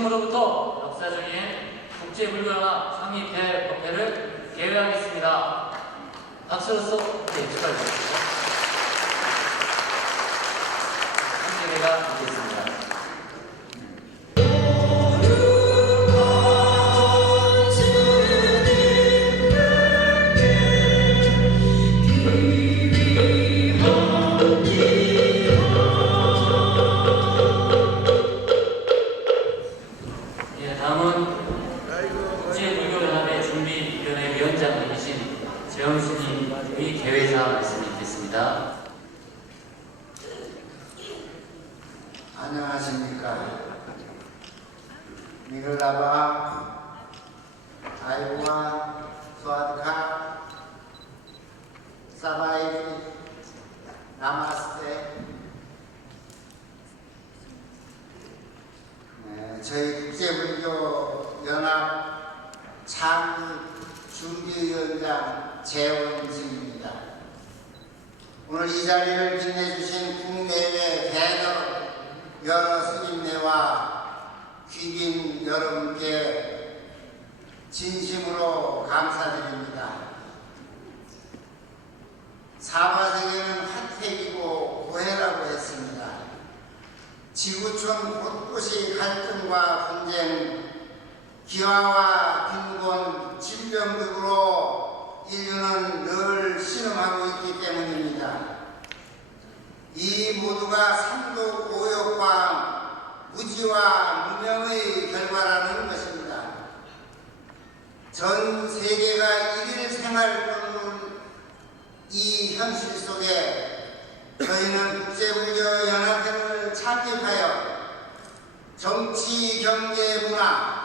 지금으로부터 역사적인 국제불교연합 창립협회를 개회하겠습니다. 박수로서 축하드립니다. 한개회가 있겠습니다. 다음은 국제불교연합의 준비위원회 위원장님이신 재원스님의 개회사 말씀이 있겠습니다. 안녕하십니까. 미글라바, 아이와, 수아드카, 사바이리, 나마스테. 저희 국제불교연합 창립준비위원장 재원승입니다. 오늘 이 자리를 빛내주신 국내외 대여 여러 스님네와 귀빈 여러분께 진심으로 감사드립니다. 사바세계는 화택이고 고해라고 했습니다. 지구촌 곳곳이 갈등과 분쟁, 기화와 빈곤, 질병 등으로 인류는 늘 신음하고 있기 때문입니다. 이 모두가 삼독 오욕과 무지와 무명의 결과라는 것입니다. 전 세계가 일일 생활 끊는 이 현실 속에 저희는 국제불교연합회를 창립하여 정치, 경제, 문화,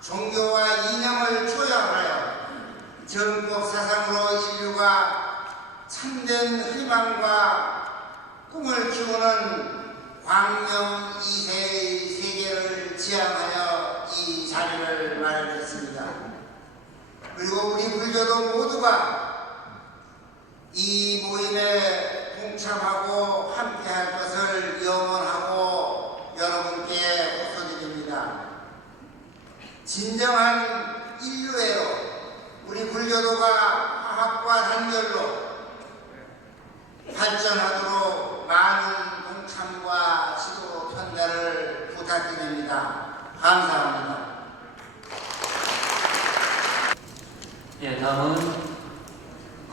종교와 이념을 조약하여 전국 사상으로 인류가 참된 희망과 꿈을 키우는 광명 2세의 세계를 지향하여 이 자리를 마련했습니다. 그리고 우리 불교도 모두가 이 모임에 동참하고 함께할 것을 염원하고 여러분께 호소드립니다. 진정한 인류애로 우리 불교도가 화합과 단결로 발전하도록 많은 동참과 지도 편달을 부탁드립니다. 감사합니다. 다음은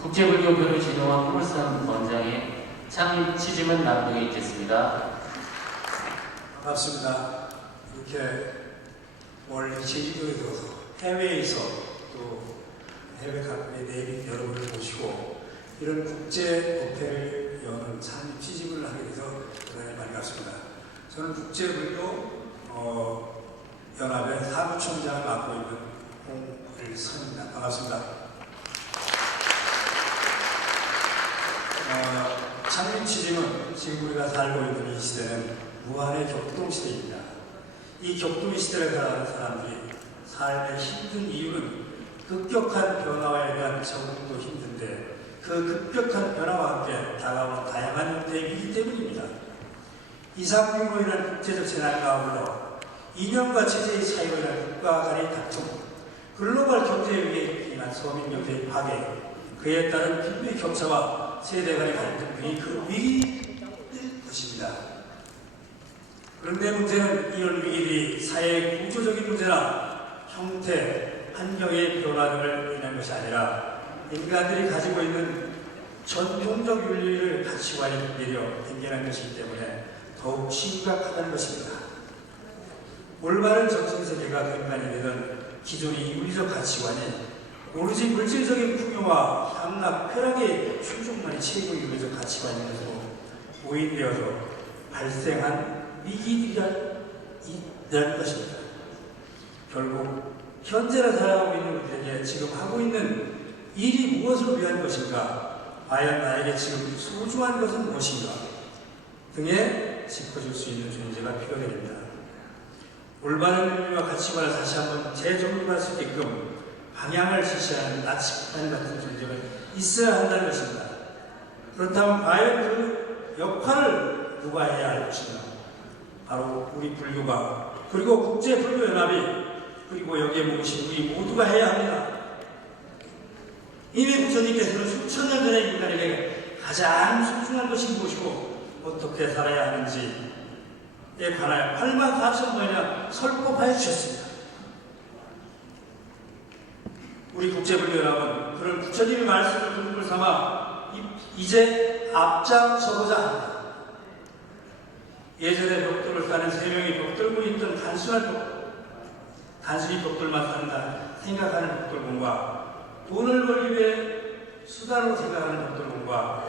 국제불교교를 지도한 홍물산 원장의 창립 취지문 낭독이 있겠습니다. 반갑습니다. 이렇게 원래 제주도에서 해외에서 또 해외 각국의 내빈 여러분을 모시고 이런 국제협회를 여는 창립 취지문을 하게 돼서 대단히 반갑습니다. 저는 국제불교 연합의 사무총장을 맡고 있는 홍일선입니다. 반갑습니다. 창립 취지는 지금 우리가 살고 있는 이 시대는 무한의 격동시대입니다. 이 격동시대를 살아가는 사람들이 삶의 힘든 이유는 급격한 변화에 대한 적응도 힘든데 그 급격한 변화와 함께 다가오는 다양한 대비이기 때문입니다. 이상규모로 인한 국제적 재난과 아울러 이념과 체제의 차이로 인한 국가 간의 다툼, 글로벌 경제위기에 인한 서민 경제의 파괴, 그에 따른 빈부의 격차와 세대 간의 갈등 등이 그 위기일 것입니다. 그런데 문제는 이런 위기들이 사회의 구조적인 문제나 형태, 환경의 변화 등을 인한 것이 아니라 인간들이 가지고 있는 전통적 윤리를 가치관이 내려 팽개난 것이기 때문에 더욱 심각하다는 것입니다. 올바른 정신세계가 근간이 되는 기존의 윤리적 가치관이 오로지 물질적인 풍요와 향락, 쾌락의 충족만이 최고의 윤리적 가치관인 것으로 오인되어서 발생한 위기들이라는 것입니다. 결국 현재를 살아가고 있는 우리에게 지금 하고 있는 일이 무엇을 위한 것인가, 과연 나에게 지금 소중한 것은 무엇인가 등에 짚어줄 수 있는 존재가 필요됩니다. 올바른 윤리와 가치관을 다시 한번 재정립할 수 있게끔 방향을 지시하는 나치판 같은 존재가 있어야 한다는 것입니다. 그렇다면 과연 그 역할을 누가 해야 할 것인가? 바로 우리 불교가 그리고 국제불교연합이 그리고 여기에 모신 우리 모두가 해야 합니다. 이미 부처님께서는 수천 년 전에 인간에게 가장 소중한 것이 무엇이고 어떻게 살아야 하는지에 관하여 8만 4천 번이나 설법하여 주셨습니다. 우리 국제불교연합은 그런 부처님의 말씀을 근거로 삼아 이제 앞장서고자 합니다. 예전에 벽돌을 따는 세 명이 벽돌문이 있던 단순히 벽돌만 산다 생각하는 벽돌문과 돈을 벌기 위해 수단으로 생각하는 벽돌문과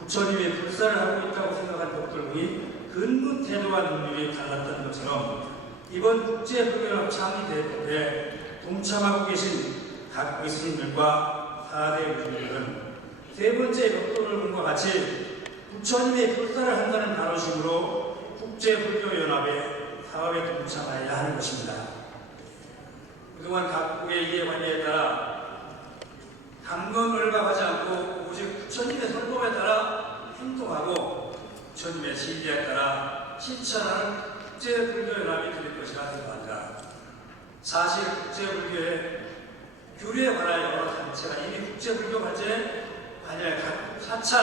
부처님의 불사를 하고 있다고 생각하는 벽돌문이 근무 태도와 능력이 달랐던 것처럼 이번 국제불교연합 창립대회에 동참하고 계신 각 스님들과 4대 우주들은 세 번째 벽돌문과 같이 부처님의 불사를 한다는 바로식으로 국제불교연합의 사업에 동참하여야 하는 것입니다. 그동안 각국의 이해관계에 따라 강건을박하지 않고 오직 부처님의 설법에 따라 행동하고 부처님의 진리에 따라 실천하는 국제불교연합이 될 것이라 생각합니다. 사실 국제불교의 규례에 관하여 여러 단체가 이미 국제불교 발전에 관여해 각 사찰,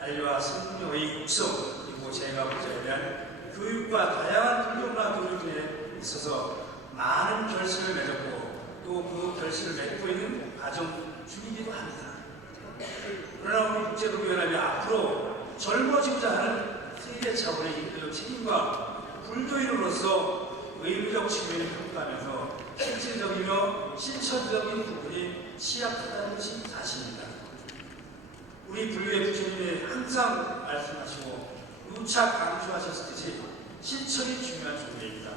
관리와 성묘의 육성, 그리고 제가 불교에 대한 교육과 다양한 불교문화 교육에 있어서 많은 결실을 맺었고 또 그 결실을 맺고 있는 과정 중이기도 합니다. 그러나 우리 국제불교연합이 앞으로 젊어지고자 하는 세계 차원의 인도적 책임과 불교인으로서 의무적 측면을 평가하면서 실질적이며 실천적인 부분이 취약하다는 것이 사실입니다. 우리 불교의 부처님이 항상 말씀하시고 누차 강조하셨듯이 실천이 중요한 존재입니다.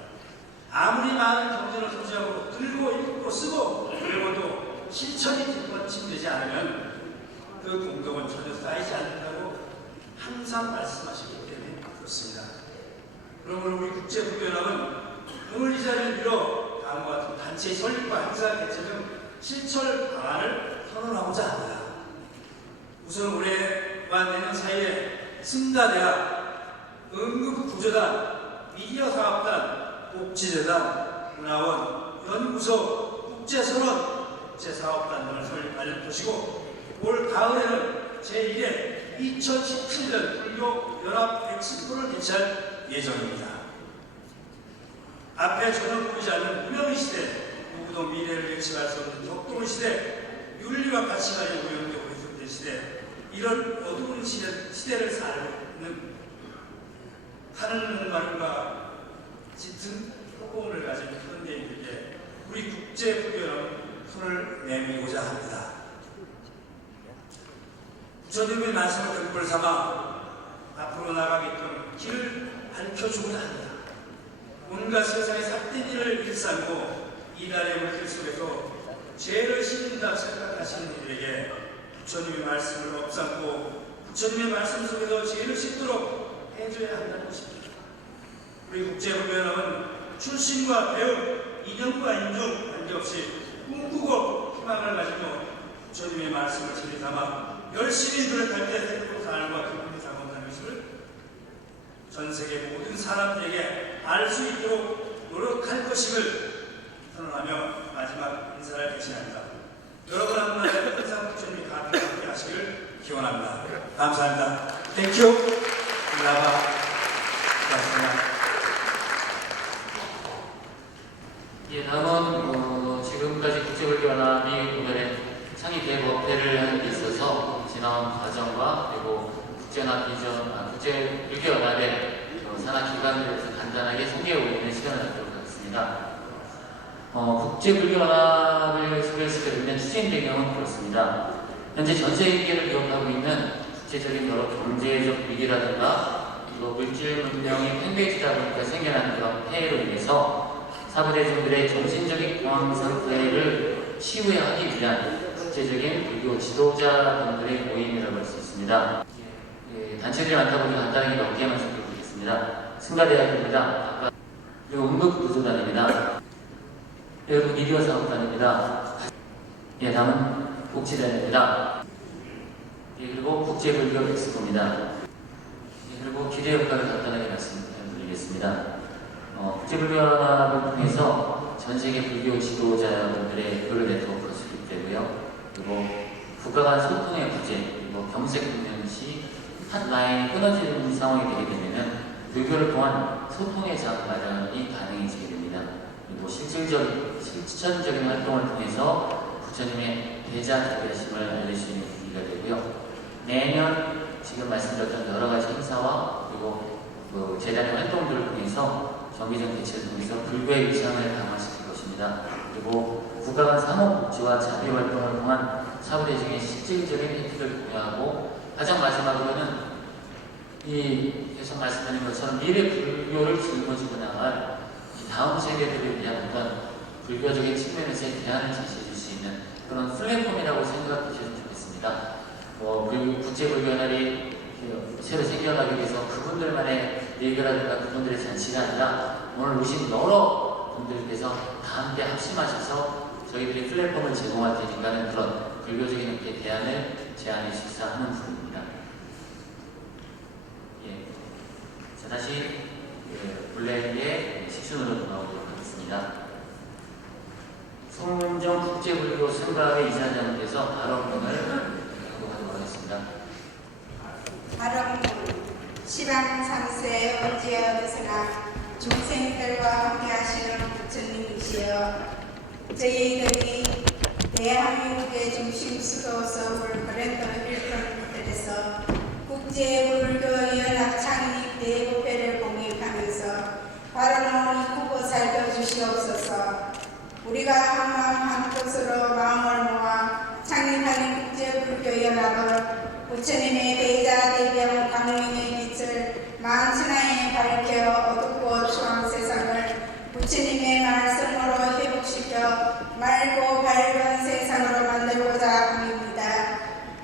아무리 많은 경전을 소지하고 들고 읽고 쓰고 외워도 실천이 뒷받침되지 않으면 그 공덕은 전혀 쌓이지 않는다고 항상 말씀하시기 때문에 그렇습니다. 그러므로 우리 국제불교연합은 오늘 이 자리를 빌어 다음과 같은 단체의 설립과 행사 개최 등 실천 방안을 선언하고자 합니다. 우선 올해와 내년 사이에 승가대학, 응급구조단, 미디어사업단, 복지재단, 문화원, 연구소, 국제선언, 국제사업단 등을 설립할 것이고 올 가을에는 제1회 2017년 불교 연합 엑스포를 개최할 예정입니다. 앞에 전혀 보이지 않는 무명의 시대, 누구도 미래를 예측할 수 없는 격동의 시대, 윤리와 가치가 오염되고 훼손된 시대, 이런 어두운 시대를 사는 하늘만과 짙은 호공을 가진 현대인들에게 우리 국제불교연합은 손을 내밀고자 합니다. 부처님의 말씀을 근거로 삼아 앞으로 나가게끔 길을 밝혀주고자 합니다. 온갖 세상의 삭된 일을 일삼고 이단의 물길 속에서 죄를 씻는다 생각하시는 이들에게 부처님의 말씀을 업삼고 부처님의 말씀 속에서 죄를 씻도록 해줘야 한다는 것입니다. 우리 국제불교연합은 출신과 배움, 이념과 인종 관계없이 꿈꾸고 희망을 가지고 부처님의 말씀을 진리 삼아 열심히 노력할 때 새로운 삶과 기쁨이 다가온다는 것을 전 세계 모든 사람들에게 알 수 있도록 노력할 것임을 선언하며 마지막 인사를 대신합니다. 여러분 한 분의 항상 부처님이 가득 함께 하시기를 기원합니다. 감사합니다. 땡큐. 라바. 고맙습니다. 예, 다음은 지금까지 국제불교연합이 오늘의 창립 대법회를 하는 데 있어서 지나온 과정과 그리고 국제불교연합의 산하기관들에 대해서 간단하게 소개해 올리는 시간을 갖도록 하겠습니다. 국제불교연합을 소개했을 때 보면 추진 배경은 그렇습니다. 현재 전 세계를 위협하고 있는 국제적인 여러 경제적 위기라든가 또 물질 문명이 팽배해지다 보니까 생겨나는 그런 폐해로 인해서 사부대중들의 정신적인 공황 상태를 치유하기 위한 국제적인 불교 지도자분들의 모임이라고 할 수 있습니다. 단체들이 많다 보니 간단하게 몇 개만 살펴보겠습니다. 승가대학입니다. 그리고 응급구조단입니다. 그리고 미디어사업단입니다. 다음은 복지단입니다. 그리고 국제불교 엑스포입니다. 그리고 기대 효과를 간단하게 말씀드리겠습니다. 국제불교연합을 통해서 전 세계 불교 지도자분들의 교류 네트워크가 수립되고요. 그리고 국가 간 소통의 부재, 그리고 경색분명 시 핫라인이 끊어지는 상황이 되게 되면은 불교를 통한 소통의 장 마련이 가능해지게 됩니다. 그리고 실천적인 활동을 통해서 부처님의 대자대비하심을 알릴 수 있는 계기가 되고요. 매년 지금 말씀드렸던 여러 가지 행사와 그리고 재단의 활동들을 통해서 정기적 대체를 통해서 불교의 위상을 강화시킬 것입니다. 그리고 국가 간 사목지와 자비 활동을 통한 사후대중의 실질적인 혜택을 공유하고 가장 마지막으로는 이 계속 말씀드린 것처럼 미래 불교를 짊어지고 나갈 이 다음 세대들에 대한 어떤 불교적인 측면에서의 대안을 제시해 줄 수 있는 그런 플랫폼이라고 생각해 주시면 좋겠습니다. 국제불교연합이 새로 생겨나기 위해서 그분들만의 예교라든가 그분들의 잔치가 아니라 오늘 오신 여러 분들께서 다 함께 합심하셔서 저희들이 플랫폼을 제공할 테니까는 그런 불교적인 어떤 대안을 제안해 주시사 하는 부분입니다. 예. 자, 다시 본래의 식순으로 돌아오도록 하겠습니다. 송문정 국제불교 승가회 이사장님께서 발언문을 하도록 하겠습니다. 발언문 시방 3세 언제 어디서나 중생들과 함께 하시는 부처님이시여 저희들이 대한민국의 중심 수도 서울 그랜드 힐튼 호텔에서 국제불교연합 창립 대국회를 공익하면서 발언문이 크고 살펴주시옵소서. 우리가 한마음 한뜻으로 마음을 모아 창립하는 국제불교연합은 부처님의 대자대비하고 강림의 빛을 만천하에 밝혀 어둡고 추한 세상을 부처님의 말씀으로 회복시켜 맑고 밝은 세상으로 만들고자 합니다.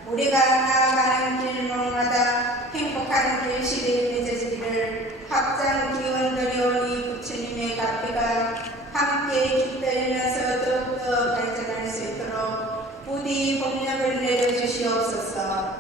우리가 나아가는 길목마다 행복한 길실이 맺어지기를 합장 기원들이 오니 부처님의 가피가 함께 깃들면서 더욱더 발전할 수 있도록 부디 법력을 내려주시옵소서.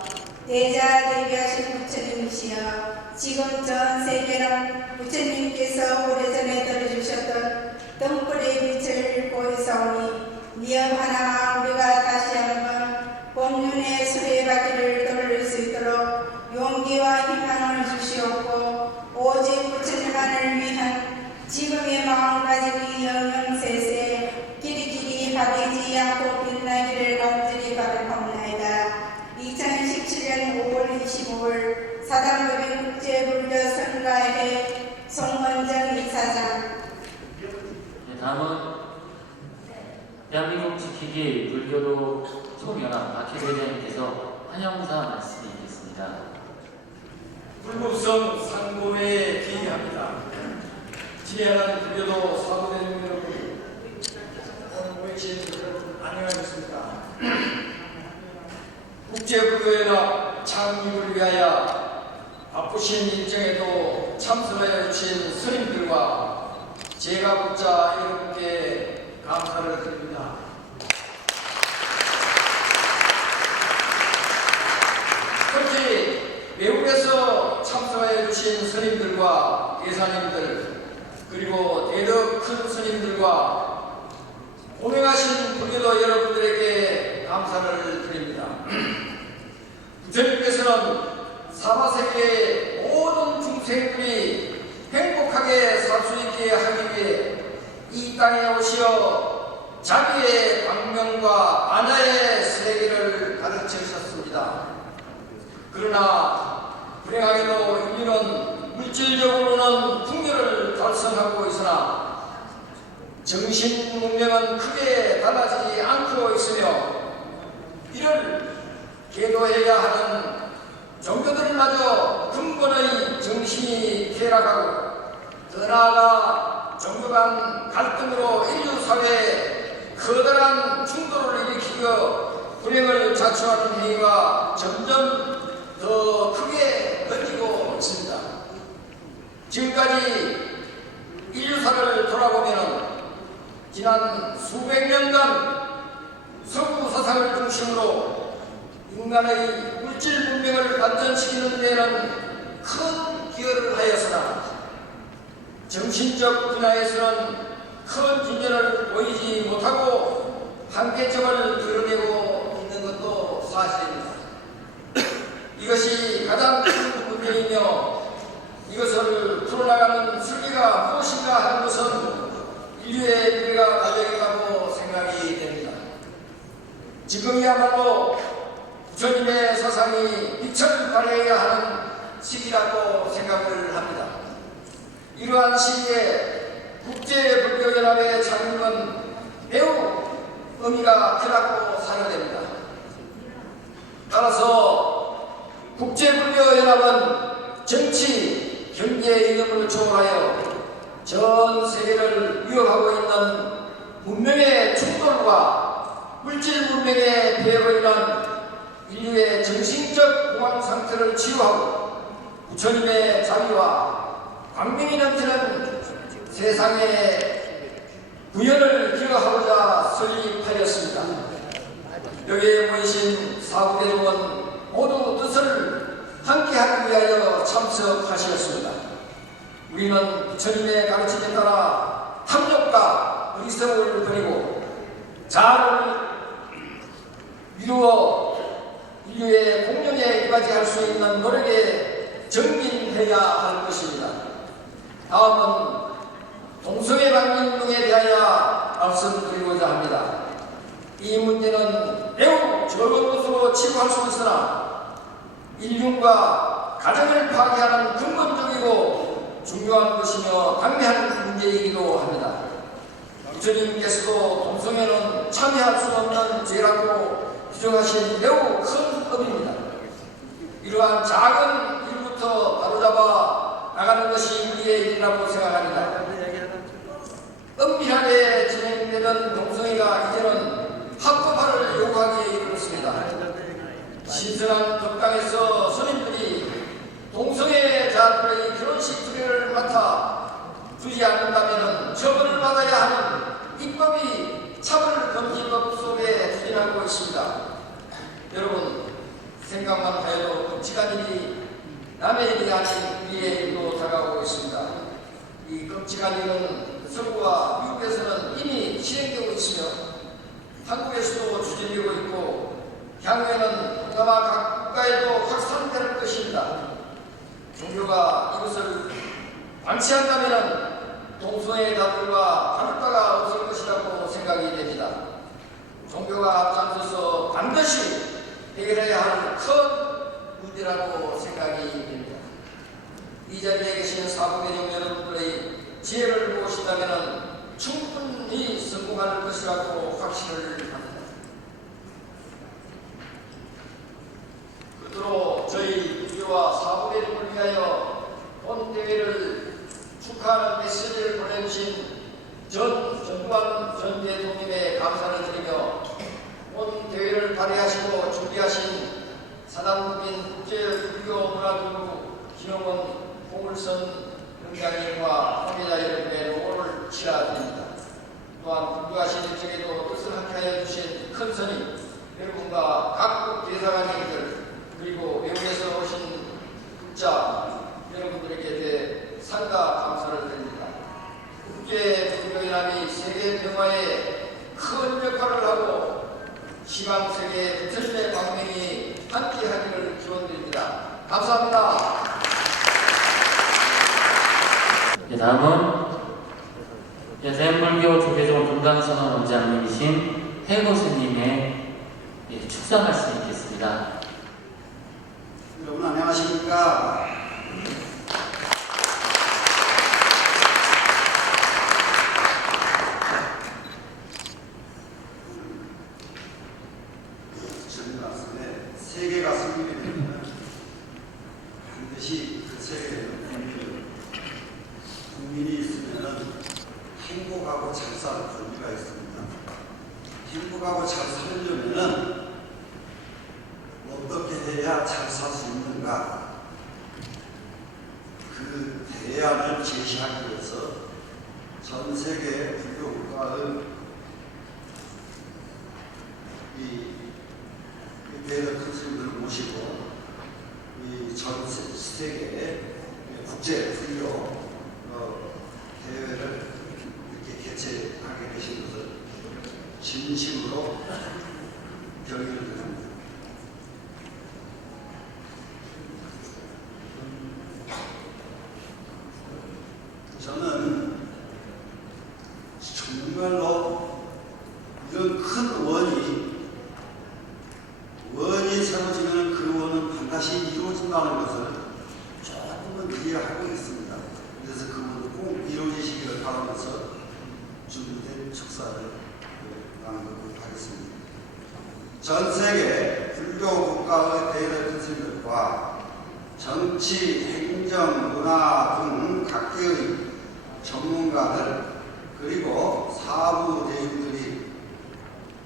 대자대비하신 부처님이시여 지금 전 세계는 부처님께서 오래전에 들어주셨던 등불의 빛을 잃고 있사오니 미흡 하나마 우리가 다시 한번 법륜의 수레바퀴를 돌릴 수 있도록 용기와 희망을 주시옵고 오직 부처님만을 위한 지금의 마음가짐이 영영세세 길이길이 바뀌지 않고 빛나기를 간절히 바라옵나이다. 2017년 5월 25일 사단법인 국제불교 성가회 송원정 이사장. 네, 다음은 대한민국 지키기 불교도 총연합 박희도 회장님께서 환영사 말씀이 있겠습니다. 불법성 상고회에 기의합니다. 지혜하는 불교도 사도대중 여러분, 오늘 모이신 여러분 안녕하셨습니까? 국제불교연합 창립을 위하여 바쁘신 일정에도 참석하여 주신 스님들과 제가국자 여러분께 감사를 드립니다. 특히 외국에서 참석하여 주신 스님들과 예사님들 그리고 대덕 큰 스님들과 고명하신 불교도 여러분들에게 감사를 드립니다. 부처님께서는 사바세계의 모든 중생들이 행복하게 살 수 있게 하기 위해 이 땅에 오시어 자비의 광명과 반야의 세계를 가르치셨습니다. 그러나 불행하게도 인류는 물질적으로는 풍요를 달성하고 있으나 정신 문명은 크게 달라지지 않고 있으며 이를 계도해야 하는 종교들마저 근본의 정신이 퇴락하고 더 나아가 종교 간 갈등으로 인류 사회에 커다란 충돌을 일으키고 불행을 자초하는 행위가 점점 더 크게 번지고 있습니다. 지금까지 인류사를 돌아보면 지난 수백 년간 서구 사상을 중심으로 인간의 물질 문명을 발전시키는 데에는 큰 기여를 하였으나 정신적 분야에서는 큰 진전을 보이지 못하고 한계점을 드러내고 있는 것도 사실입니다. 이것이 가장 큰 문제이며 이것을 풀어나가는 설계가 무엇인가 하는 것은 인류의 미래가 달려있다고 생각이 됩니다. 지금이야말로 부처님의 사상이 빛을 발해야 하는 시기라고 생각을 합니다. 이러한 시기에 국제불교연합의 창립은 매우 의미가 크다고 생각됩니다. 따라서 국제불교연합은 정치, 경제 이념을 초월하여 전 세계를 위협하고 있는 문명의 충돌과 물질 문명의 배역으로 인한 인류의 정신적 공황 상태를 치유하고 부처님의 자비와 광명이 넘치는 세상의 구현을 기여하고자 설립하였습니다. 여기에 모이신 사부대중은 모두 뜻을 함께하기 위하여 참석하셨습니다. 우리는 부처님의 가르침에 따라 탐욕과 어리석음을 버리고 자아를 이루어 인류의 공룡에 이바지할 수 있는 노력에 정진해야 할 것입니다. 다음은 동성애 방문에 대하여 말씀드리고자 합니다. 이 문제는 매우 적은 것으로 치부할 수 있으나 인륜과 가정을 파괴하는 근본적이고 중요한 것이며 당면한 문제이기도 합니다. 부처님께서도 동성애는 참여할 수 없는 죄라고 규정하신 매우 큰 법입니다. 이러한 작은 일부터 바로잡아 나가는 것이 우리의 일이라고 생각합니다. 은밀하게 진행되던 동성애가 이제는 합법화를 요구하기에 이르렀습니다. 신선한 법당에서 스님들이 동성애자들의 결혼식 수레를 맡아 주지 않는다면 처벌을 받아야 하는 입법이 차별금지법 속에 추진하고 있습니다. 여러분, 생각만 하여도 끔찍한 일이 남의 일이 아닌 우리의 일로 다가오고 있습니다. 이 끔찍한 일은 서구와 미국에서는 이미 실행되고 있으며 한국에서도 추진되고 있고 향후에는 동남아 각 국가에도 확산될 것입니다. 종교가 이것을 방치한다면 동성애자들과 다를 바가 없을 것이라고 생각이 됩니다. 종교가 앞장서서 반드시 해결해야 할 큰 문제라고 생각이 됩니다. 이 자리에 계신 사부개정 여러분들의 지혜를 보신다면 충분히 성공할 것이라고 확신을 합니다. 끝으로 저희 부교와 사부개정을 위하여 본 대회를 축하하는 메시지를 보내주신 전두환 전 대통령에 감사를 드리며 본 대회를 발의하시고 준비하신 사단법인 국제불교문화연구부 김영원 홍을선 원장님과 관계자 여러분의 노고를 치하드립니다. 또한 불교하신 일정에도 뜻을 함께하여 주신 큰 스님 여러분과 각국 대사관님들 그리고 외국에서 오신 국자 여러분들에게 상가 감사를 드립니다. 국제불교연합이 세계 평화에 큰 역할을 하고 시방세계 부처님의 광명이 함께하기를 기원드립니다. 감사합니다. 네, 다음은 대한불교 조계종 금강선원 원장님이신 해고 스님의 축사 말씀 있겠습니다. 여러분 안녕하십니까? 부처님 말씀에 세계가 성립이 되면 반드시 그 세계에는 국민이 있으면 행복하고 잘 사는 권리가 있습니다. 행복하고 잘 살려면 어떻게 해야 잘 살 수 있는가? 그 대안을 제시하기 위해서 전 세계 불교 국가의 이 대외 큰 스님들을 모시고 이 전 세계 국제 불교 진심으로 경의를 드립니다. 저는 정말로 이런 큰 원이 세워지면 그 원은 반드시 이루어진다는 것을 조금은 이해하고 있습니다. 그래서 그 원은 꼭 이루어지시기를 바라면서 준비된 축사를 나누도록 하겠습니다. 전 세계 불교 국가의 대대표 스님들과 정치, 행정, 문화 등 각계의 전문가들 그리고 사부 대중들이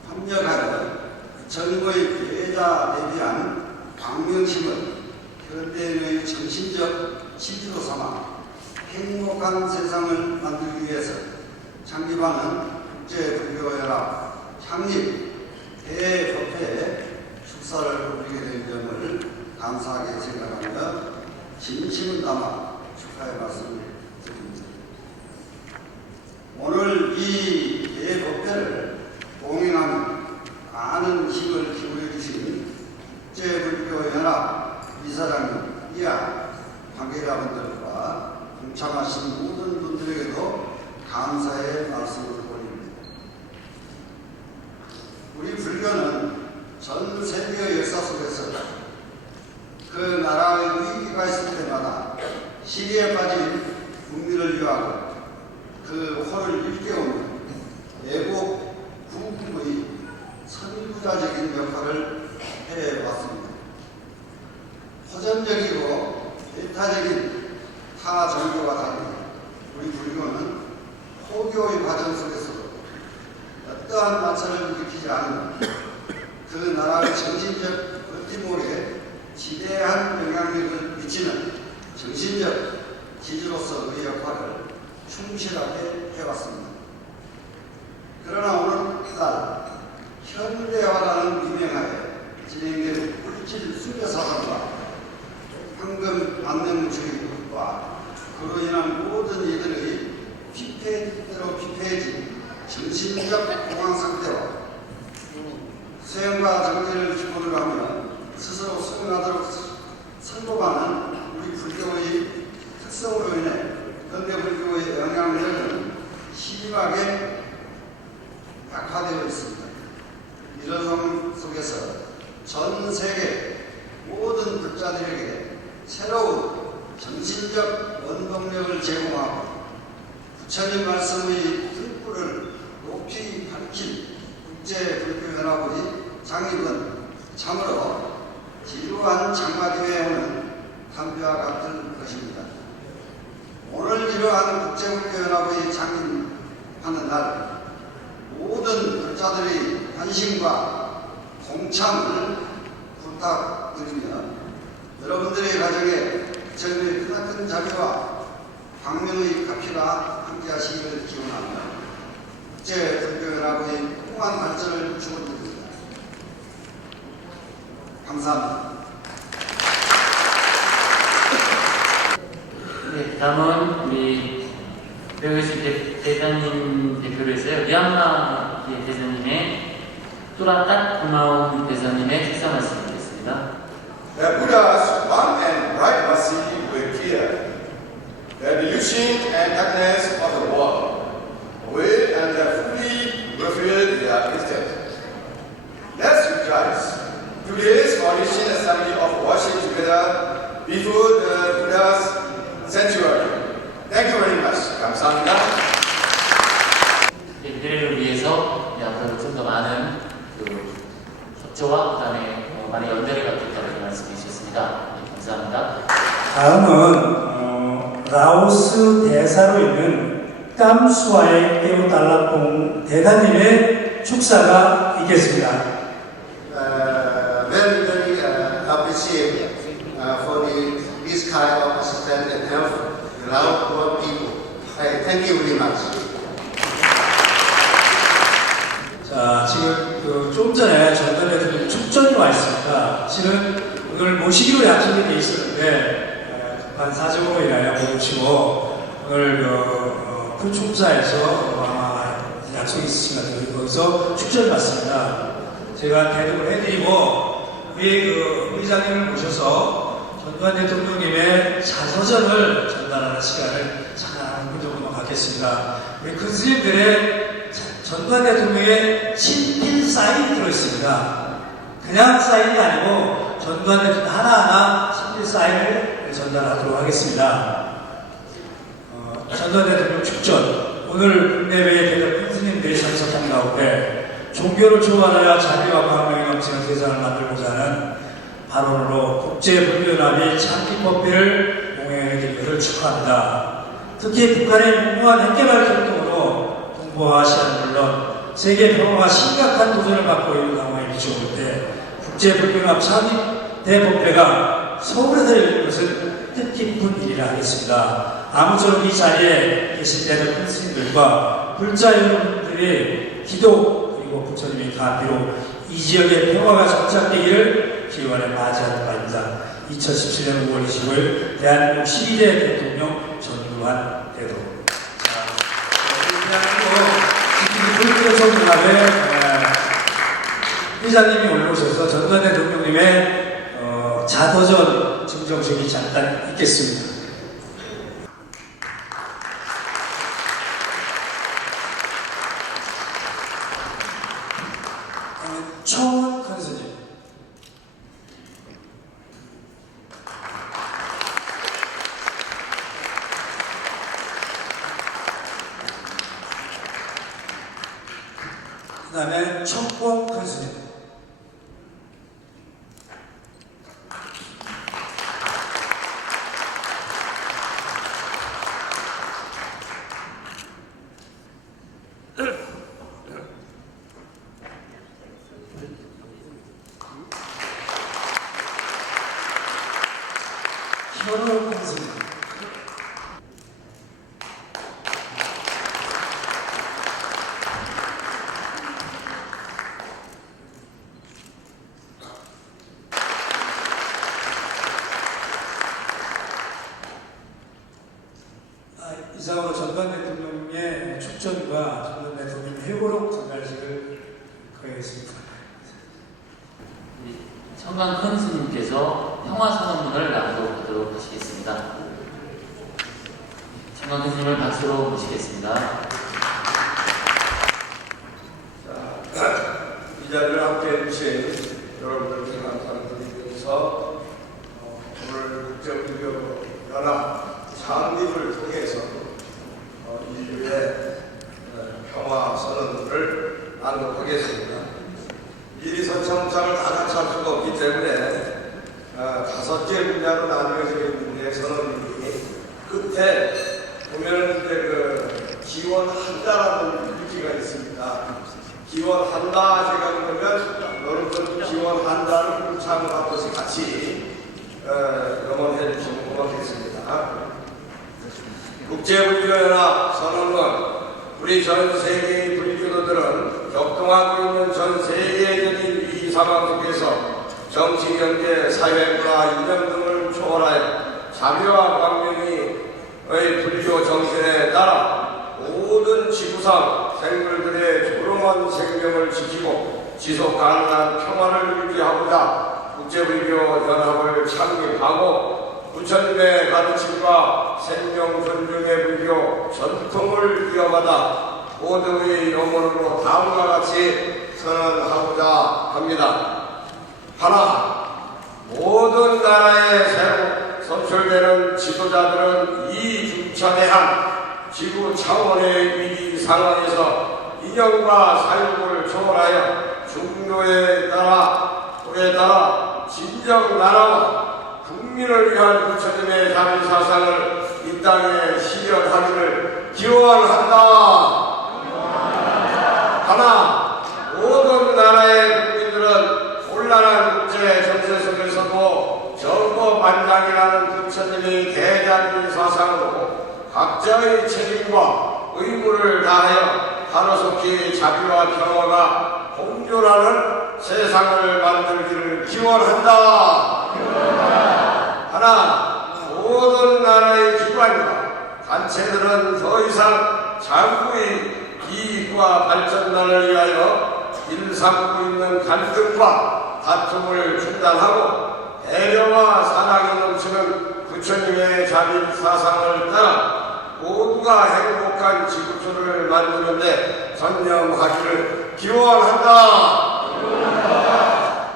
협력하여 전국의 피해자 대비한 광명심을 현대인의 정신적 지주로 삼아 행복한 세상을 만들기 위해서 창립하는 국제불교연합 창립 대법회에 축사를 올리게 된 점을 감사하게 생각하며 진심을 담아 축하의 말씀을 드립니다. 오늘 이 대법회를 공인하며 많은 힘을 기울여 주신 국제불교연합 이사장님, 이하 관계자분들과 동참하신 모든 분들에게도 감사의 말씀을 올립니다. 우리 불교는 전 세계의 역사 속에서 그 나라의 위기가 있을 때마다 시기에 빠진 국민을 위하고 그 혼을 일깨우는 애국 구국의 선구자적인 역할을 해왔습니다. 호전적이고 배타적인 타 종교와 달리 우리 불교는 포교의 과정 속에서도 어떠한 마찰을 일으키지 않은 그 나라의 정신적 버팀목에 지대한 영향력을 미치는 정신적 지주로서의 역할을 충실하게 해왔습니다. 그러나 오늘날 현대화라는 미명하에 진행되는 물질 수배사관과 황금 만능주의와 그로 인한 모든 이들의 피폐대로 피폐해진 정신적 공황 상태와 수행과 정리를 기본으로 하며 스스로 수행하도록 설법하는 우리 불교의 특성으로 인해 현대불교의 영향력은 심하게 약화되어 있습니다. 이런 상황 속에서 전 세계 모든 불자들에게 새로운 정신적 원동력을 제공하고 부처님 말씀의 뜻불을 높이 밝힌 국제불교연합의 창립은 참으로 지루한 장마기에 오는 담배와 같은 것입니다. 오늘 이러한 국제불교연합의 창립하는 날 모든 불자들의 관심과 동참을 부탁드리며 여러분들의 가정에 부처님의 크나큰 자비와 광명의 가피가 함께하시기를 기원하며 국제불교연합의 풍부한 발전을 축원드립니다. 감사합니다. 네, 다음은 우리 배우실 대사님 대표로 해서요. 미얀마 대사님의 또라딱 고마운 대사님의 축사 말씀드리겠습니다. The Buddha's one and bright mercy will clear the delusion and darkness of the world, will and fully reveal their existence. Let's rejoice. Today's audition assembly of worship together before the Buddha's sanctuary. Thank you very much. 감사합니다. 미래를 위해서 앞으로 좀 더 많은 협조와 그다음에 많은 연대를 갖겠다는 말씀해 주셨습니다. 네, 감사합니다. 다음은 라오스 대사로 있는 깜수아의 깨우달라퐁 대사님의 축사가 있겠습니다. Very appreciate for this kind of assistance and help around poor people. Thank you very much. 자, 지금 좀 전에 전달해드린 축전이 와 있습니다. 실은 오늘 모시기로 약속이 돼 있었는데 급한 사정으로 인하여 못 모시고 오늘 그 축사에서 아마 약속이 있으신 것 같아요. 대통령으로서 축전을 받습니다. 제가 대답을 해드리고 우리 의장님을 모셔서 전두환 대통령님의 자서전을 전달하는 시간을 잠깐 1분 정도만 갖겠습니다. 우리 큰 스님들의 전두환 대통령의 친필 사인이 들어있습니다. 그냥 사인이 아니고 전두환 대통령 하나하나 친필 사인을 전달하도록 하겠습니다. 전두환 대통령 축전, 오늘 국내외의 대답 큰 스님들이 참석한 가운데 종교를 초월하여 자비와 광명이 넘치는 세상을 만들고자 하는 발언으로 국제불교연합이 창립법회를 공연해준 것을 축하합니다. 특히 북한의 무모한 핵개발 활동으로 동부아시아는 물론 세계 평화가 심각한 도전을 받고 있는 상황에 비추어볼 때 국제불교연합 창립 대법회가 서울에서 열린 것은 뜻깊은 일이라 하겠습니다. 아무쪼록 이 자리에 계신 대답 큰 스님들과 불자 여러분들의 기도 그리고 부처님의 가비로 이 지역의 평화가 정착되기를 기원에 맞이하는 바입니다. 2017년 5월 25일 대한민국 12대 대통령 전두환 대통령. 불교성문화회 회장님이 올라오셔서 전두환 대통령님의 자서전 증정식이 잠깐 있겠습니다. 초원 큰스님. 그 다음에 청봉 큰스님. 현우 큰스님. 이상으로 전두환 대통령의 축전과 전두환 대통령 회고록 전달식을 거행했습니다. 청강 큰 스님께서 평화선언문을 낭독하도록 하시겠습니다. 청강 큰 스님을 박수로 모시겠습니다. 이 자리를 함께해 주신 여러분들께 감사를 드리면서 오늘 국제불교연합 창립을 통해서 인류의 평화 선언을 낭독하겠습니다. 미리 선창장을 다 같이 할 수가 없기 때문에 5개 분야로 나뉘어져 있는데 선언이 끝에 보면 이제 그 기원한다라는 일기가 있습니다. 기원한다 제가 그러면 여러분 기원한다를 불창을 하면서 같이 영원해 주시면 고맙겠습니다. 국제불교연합 선언문. 우리 전 세계의 불교도들은 격동하고 있는 전 세계적인 이 상황 속에서 정치, 경제, 사회, 문화, 이념 등을 초월하여 자비와 광명의 불교 정신에 따라 모든 지구상 생물들의 조롱한 생명을 지키고 지속 가능한 평화를 유지하고자 국제불교연합을 창립하고 부처님의 가르침과 생명 존중의 불교 전통을 이어가다 모두의 영혼으로 다음과 같이 선언하고자 합니다. 하나, 모든 나라에 새로 선출되는 지도자들은 이중차대한 지구 차원의 위기 상황에서 이념과 사육을 초월하여 중도에 따라 진정 나라와 국민을 위한 부처님의 자비 사상을 이 땅에 실현하기를 기원한다. 하나, 모든 나라의 국민들은 곤란한 국제 정세 속에서도 정법만장이라는 부처님의 대자비 사상으로 각자의 책임과 의무를 다하여 하루속히 자비와 평화가 공존하는 세상을 만들기를 기원한다. 하나, 모든 나라의 기관과 단체들은 더 이상 장부의 이익과 발전만을 위하여 일삼고 있는 갈등과 다툼을 중단하고 배려와 사랑이 넘치는 부처님의 자비 사상을 따라 모두가 행복한 지구촌을 만드는데 전념하기를 기원한다.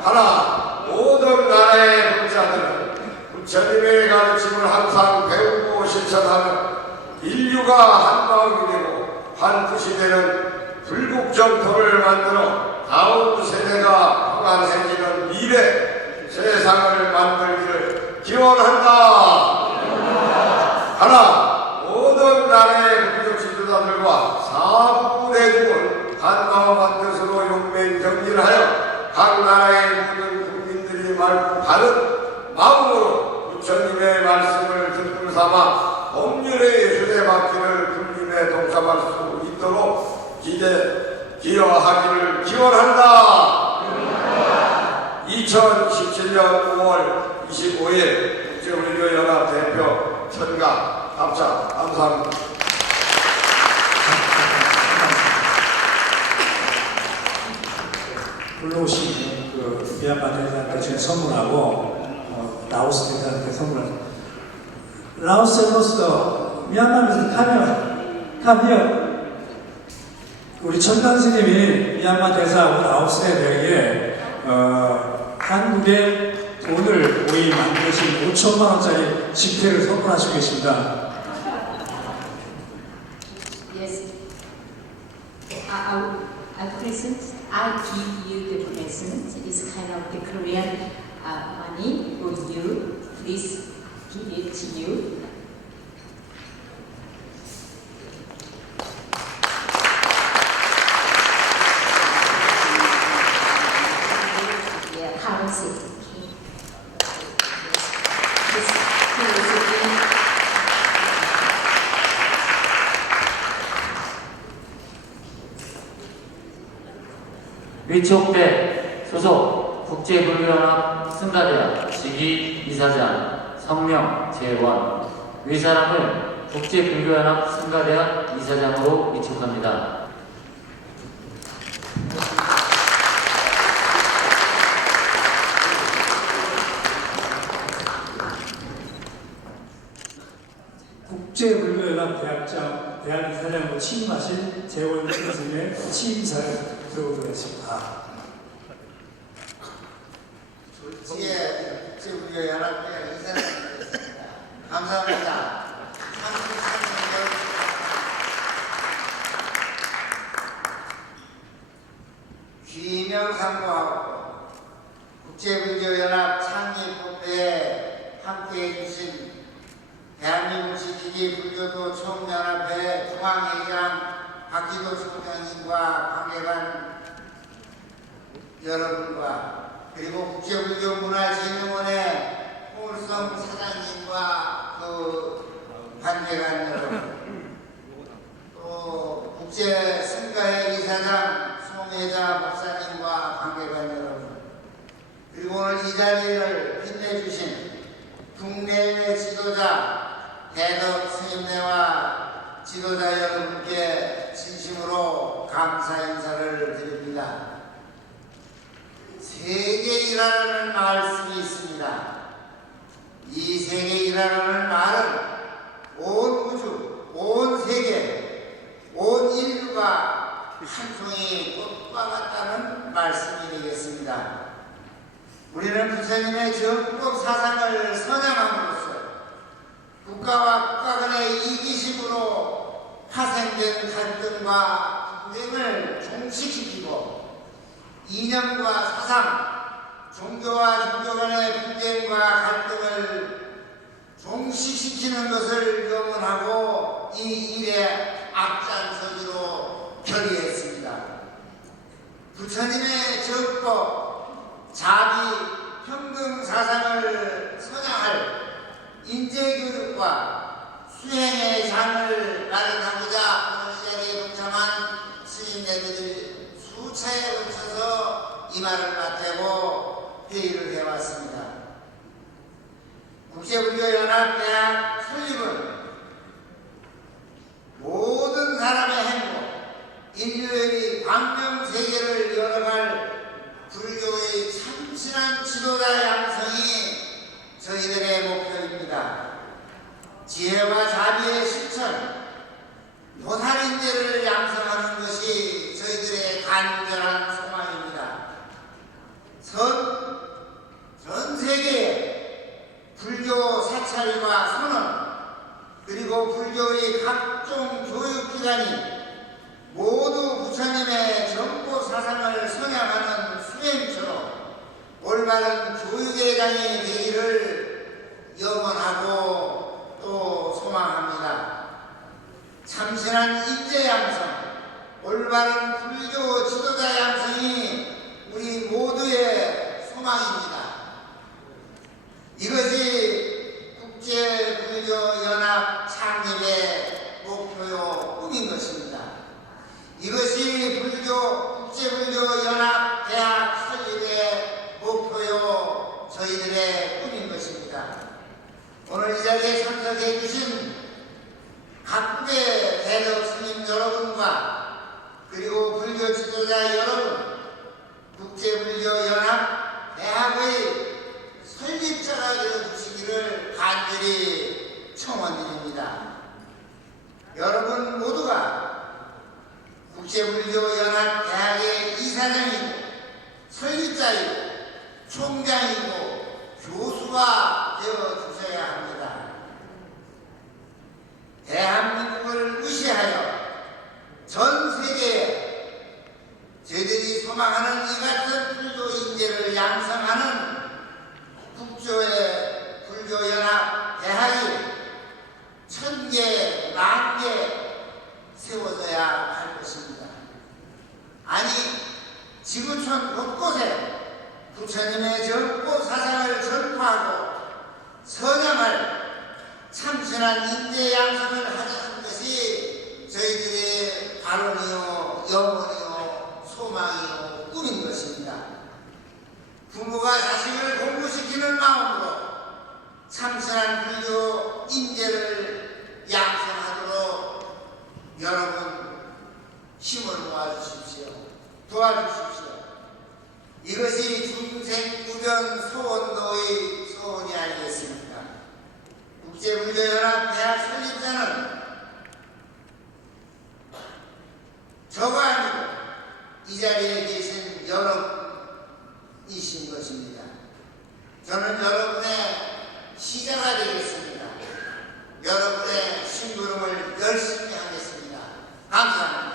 하나, 모든 나라의 부자들은 부처님의 가르침을 항상 배우고 실천하는 인류가 한마음이 되고 한뜻이 되는 불국정토를 만들어 다음 세대가 평안해지는 미래 세상을 만들기를 기원한다. 하나, 모든 나라의 부족 지도자들과 사부 대중은 한마음 한뜻으로 용맹정진하여 각 나라의 모든 국민들이 맑고 바른 마음으로 부처님의 말씀을 듣고 삼아 법률에 주대받기를 불림에 동참할 수 있도록 기여하기를 기원한다. 2017년 5월 25일 국제불교연합 대표 천가 합작 감사합니다. 불러오신 그 미얀마 대사한테 제가 선물하고 라오스 대사한테 선물하고 라오스 로스터 미얀마에서 카미어 우리 천당 스님이 미얀마 대사하고 라오스 대사에게 한국에 돈을 모이 만드신 5천만 원짜리 지폐를 선물하시고 계십니다. Yes. I present. I give you the present. It's kind of the Korean money for you. Please give it to you. Yeah, currency. Okay. Yes. Here is again. 위촉대 소속 국제불교연합 승가대학 직위 이사장 성명 재원 위사람을 국제불교연합 승가대학 이사장으로 위촉합니다. 국제불교연합 대학 이사장으로 취임하신 재원 선생의 취임사를 들어보도록 하겠습니다. 조지의 국제불교연합회 이사장이었습니다. 감사합니다. 귀명상고하고 국제불교연합 창립법회에 함께해 주신 대한민국 지지기 불교도 총연합회 중앙회장 박기도 총장님과 관계관 여러분과 그리고 국제불교문화진흥원의 홍울성 사장님과 그 관계관 여러분 또 국제승가회 이사장 송혜자 목사님과 관계관 여러분 그리고 오늘 이 자리를 빛내주신 국내외 지도자 대덕 스님네와 지도자 여러분께 진심으로 감사 인사를 드립니다. 세계일화라는 말씀이 있습니다. 이 세계일화라는 말은 온 우주, 온 세계, 온 인류가 한 송이 꽃과 같다는 말씀이 되겠습니다. 우리는 부처님의 정법 사상을 선양함으로써 국가와 국가 간의 이기심으로 파생된 갈등과 분쟁을 종식시키고 이념과 사상, 종교와 종교 간의 분쟁과 갈등을 종식시키는 것을 염원하고 이 일에 앞장서기로 결의했습니다. 부처님의 정법, 자비, 평등 사상을 선양할 인재교육과 수행의 장을 마련하고자 오늘 이 자리에 동참한 스님네들이 수차에 걸쳐서 이 말을 맞대고 회의를 해왔습니다. 국제불교연합대학 설립은 모든 사람의 행복, 참신한 지도자 양성이 저희들의 목표입니다. 지혜와 자비의 실천, 보살인재를 양성하는 것이 저희들의 간절한 소망입니다. 전 세계에 불교 사찰과 선언, 그리고 불교의 각종 교육기관이 모두 부처님의 정보 사상을 성향하는 수행처럼 올바른 교육의 장이 되기를 염원하고 또 소망합니다. 참신한 인재 양성, 올바른 불교 지도자 양성이 우리 모두의 소망입니다. 이것이 국제불교연합 창립의 목표요 꿈인 것입니다. 이것이 국제불교연합 대학 설립의 목표요 저희들의 꿈인 것입니다. 오늘 이 자리에 참석해 주신 각국의 대덕 스님 여러분과 그리고 불교 지도자 여러분, 국제불교연합 대학의 설립자가 되어주시기를 간절히 청원드립니다. 여러분 모두가 국제불교연합 대학의 이사장이고 설립자이고 총장이고 교수가 되어주셔야 합니다. 대한민국을 무시하여 전 세계에 저희들이 소망하는 이 같은 불교 인재를 양성하는 국조의 불교연합 대학이 1000개, 10,000개 세워져야 할 것입니다. 아니, 지구촌 곳곳에 부처님의 정보 사상을 전파하고 선양할 참신한 인재 양성을 하자는 것이 저희들의 발언이요, 염원이요, 소망이요, 꿈인 것입니다. 부모가 자식을 공부시키는 마음으로 참신한 불교 인재를 양성하도록 여러분 힘을 모아주십시오. 도와주십시오. 이것이 중생구변 소원도의 소원이 아니겠습니까? 국제불교연합 대학 설립자는 저가 아니고 이 자리에 계신 여러분이신 것입니다. 저는 여러분의 시자가 되겠습니다. 여러분의 심부름을 열심히 하겠습니다. 감사합니다.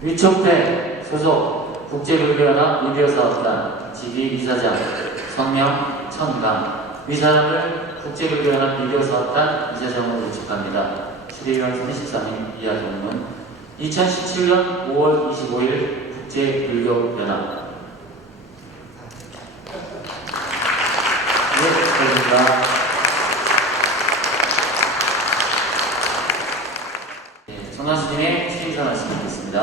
위촉대 소속 국제불교연합 미디어사업단 지기이사장 성명 천강, 위사람을 국제불교연합 미디어사업단 이사장으로 위촉합니다. 추대위원 33인 이하정문 2017년 5월 25일 국제불교연합. 네, 축하드립니다. 네, 성관스님의 취임사 말씀 듣겠습니다.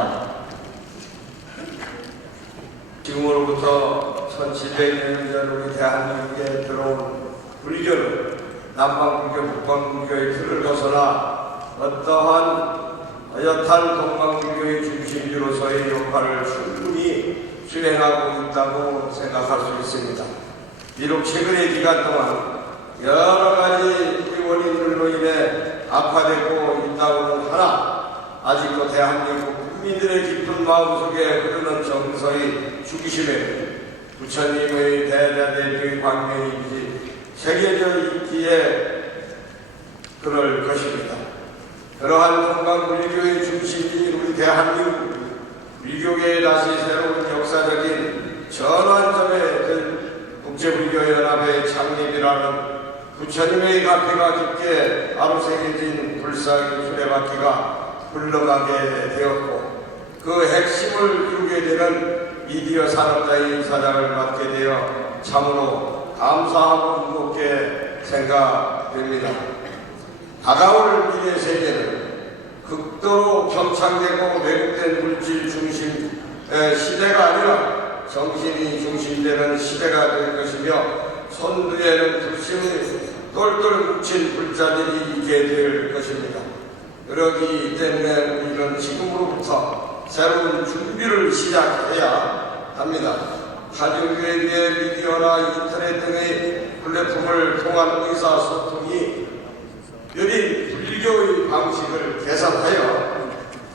지금으로부터 1700년 전 우리 대한민국에 들어온 불교는 남방불교, 북방불교의 틀을 벗어나 어떠한 어엿한 동방불교의 중심지로서의 역할을 충분히 수행하고 있다고 생각할 수 있습니다. 비록 최근의 기간 동안 여러 가지 원인들로 인해 악화되고 있다고는 하나 아직도 대한민국 국민들의 깊은 마음속에 흐르는 정서의 중심에 부처님의 대대대의 광명이지 새겨져 있기에 그럴 것입니다. 그러한 동방불교의 중심인 우리 대한민국 불교계에 다시 새로운 역사적인 전환점에 들 국제불교연합의 창립이라는 부처님의 가피가 깊게 아로새겨진 불상의 수레바퀴가 흘러가게 되었고 그 핵심을 이루게 되는 미디어 산업자의 이사장을 맡게 되어 참으로 감사하고 무겁게 생각됩니다. 다가올 미래 세계는 극도로 경착되고 왜곡된 물질 중심 시대가 아니라 정신이 중심되는 시대가 될 것이며 손두에는 불심이 똘똘 뭉친 불자들이 있게 될 것입니다. 그러기 때문에 우리는 지금으로부터 새로운 준비를 시작해야 합니다. 가정교육의 미디어나 인터넷 등의 플랫폼을 통한 의사소통이 여린 불교의 방식을 개선하여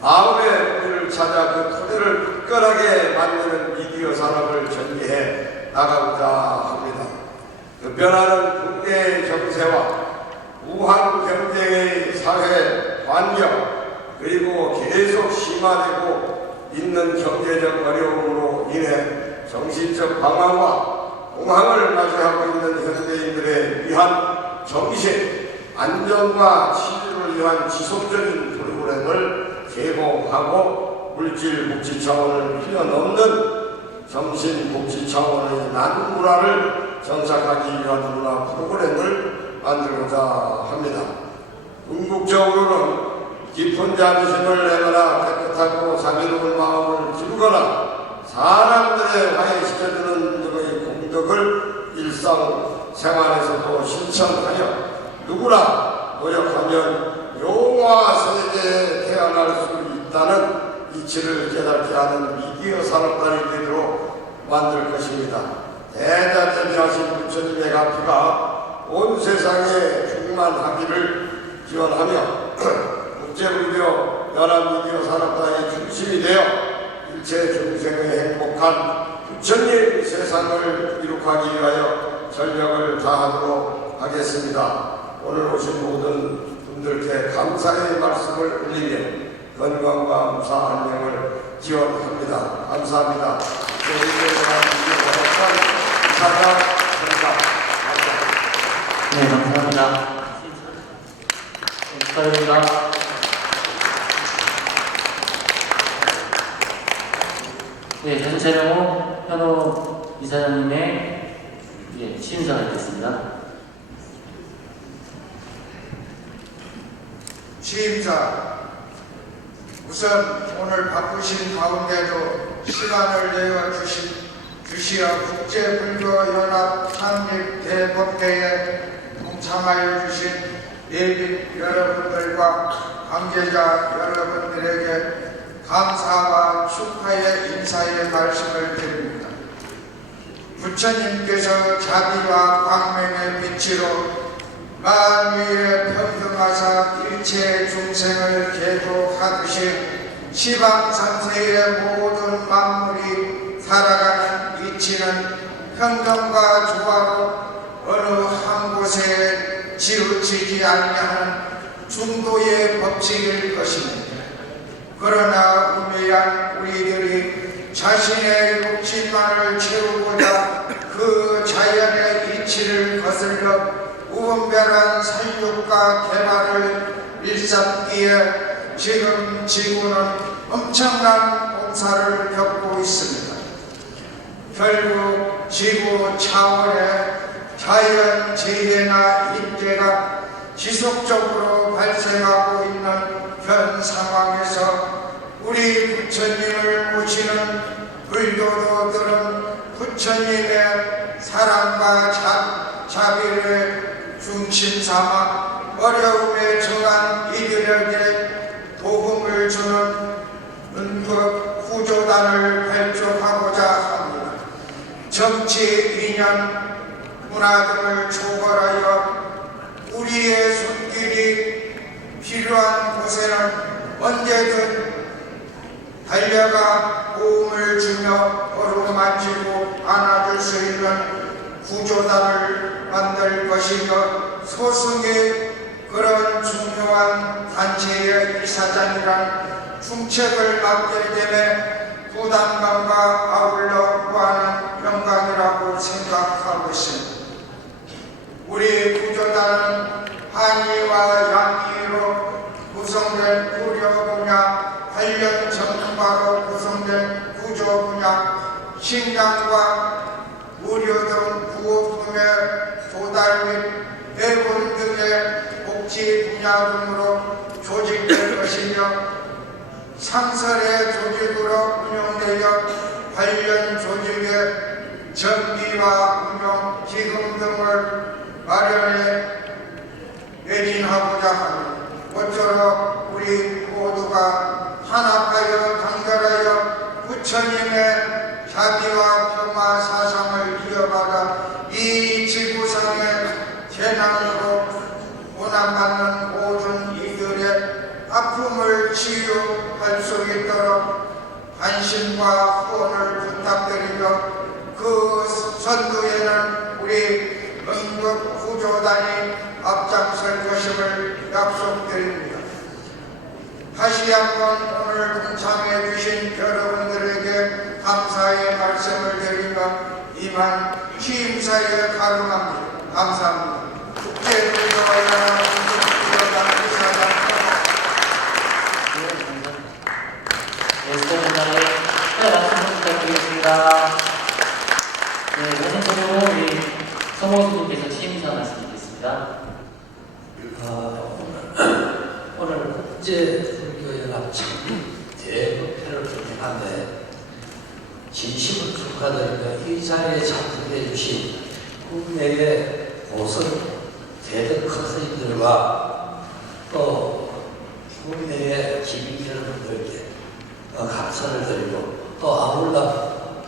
마음의 뿌리를 찾아 그 토대를 굳건하게 만드는 미디어 산업을 전개해 나가고자 합니다. 그 변화는 국내 정세와 우한 경쟁의 사회 환경 그리고 계속 심화되고 있는 경제적 어려움으로 인해 정신적 방황과 공황을 맞이하고 있는 현대인들의 위한 정신, 안정과 치유를 위한 지속적인 프로그램을 제공하고 물질복지 차원을 뛰어넘는 정신복지 차원의 난문화를 정착하기 위한 문화 프로그램을 만들고자 합니다. 궁극적으로는 깊은 자비심을 내거나 깨끗하고 자비로운 마음을 기르거나 사람들의 화해시켜주는 등의 공덕을 일상생활에서도 실천하여 누구나 노력하면 용화 세계에 태어날 수 있다는 이치를 깨닫게 하는 미디어 산업단이 되도록 만들 것입니다. 대자대비하신 부처님의 가피가 온 세상에 충만하기를 기원하며 국제불교 연합미디어 산업단의 중심이 되어 일체 중생의 행복한 부처님 세상을 이룩하기 위하여 전력을 다하도록 하겠습니다. 오늘 오신 모든 분들께 감사의 말씀을 올리며 건강과 무사 안녕을 기원합니다. 감사합니다. 네, 감사합니다. 축하드립니다. 네, 전체로 현호 이사장님의 시인사가 있겠습니다. 취임사, 우선 오늘 바쁘신 가운데도 시간을 내어 주시어 국제불교연합 창립 대법회에 동참하여 주신 예빈 여러분들과 관계자 여러분들에게 감사와 축하의 인사의 말씀을 드립니다. 부처님께서 자비와 광명의 빛으로 만유에 평등하사 일체 중생을 계도하듯이 시방삼세의 모든 만물이 살아가는 이치는 평등과 조화로 어느 한 곳에 지우치지 아니하는 중도의 법칙일 것입니다. 그러나 우매한 우리들이 자신의 욕심만을 채우고자 그 자연의 이치를 거슬러 무분별한 살육과 개발을 일삼기에 지금 지구는 엄청난 공사를 겪고 있습니다. 결국 지구 차원의 자연재해나 인재가 지속적으로 발생하고 있는 현 상황에서 우리 부처님을 모시는 불교도들은 부처님의 사랑과 자비를 중심 삼아 어려움에 처한 이들에게 도움을 주는 은급 구조단을 발족하고자 합니다. 정치, 인연, 문화 등을 초월하여 우리의 손길이 필요한 곳에는 언제든 달려가 도움을 주며 어루만지고 안아줄 수 있는 구조단을 만들 것이며 소승의 그런 중요한 단체의 이사장이란 중책을 맡게 되매 부담감과 아울러 무한한 영광이라고 생각하고 있습니다. 우리 구조단은 한의와 양의로 구성된 의료 분야, 관련 전문가로 구성된 구조 분야, 식량과 의료 등 구호품의 조달 및 배분 등의 복지 분야 등으로 조직될 것이며 상설의 조직으로 운영되어 관련 조직의 정비와 운영 기금 등을 마련해 매진하고자 합니다. 모쪼록 우리 모두가 하나하여 단결하여 부처님의 자비와 평화 사상을 이어받아 이 지구상의 재난으로 고난받는 모든 이들의 아픔을 치유할 수 있도록 관심과 후원을 부탁드리며 그 선두에는 우리 응급 구조단이 앞장설 것임을 약속드립니다. 다시 한번 오늘 동참해 주신 여러분들에게 감사의 말씀을 드리며 이만 취임사에 가름합니다. 감사합니다. 국제불교연합 응급구조단 이사장 수고하셨습니다. 네, 박수 부탁드리겠습니다. 네, 마지막으로 우리 성호수님께서 취임사 말씀드리겠습니다. 오늘 국제불교연합 대법회를 기념하는데 진심을 축하드리며 이 자리에 참석해 주신 국내의 모든 대덕 선생님들과 또 국내의 기민 여러분들께 감사를 드리고 또 아울러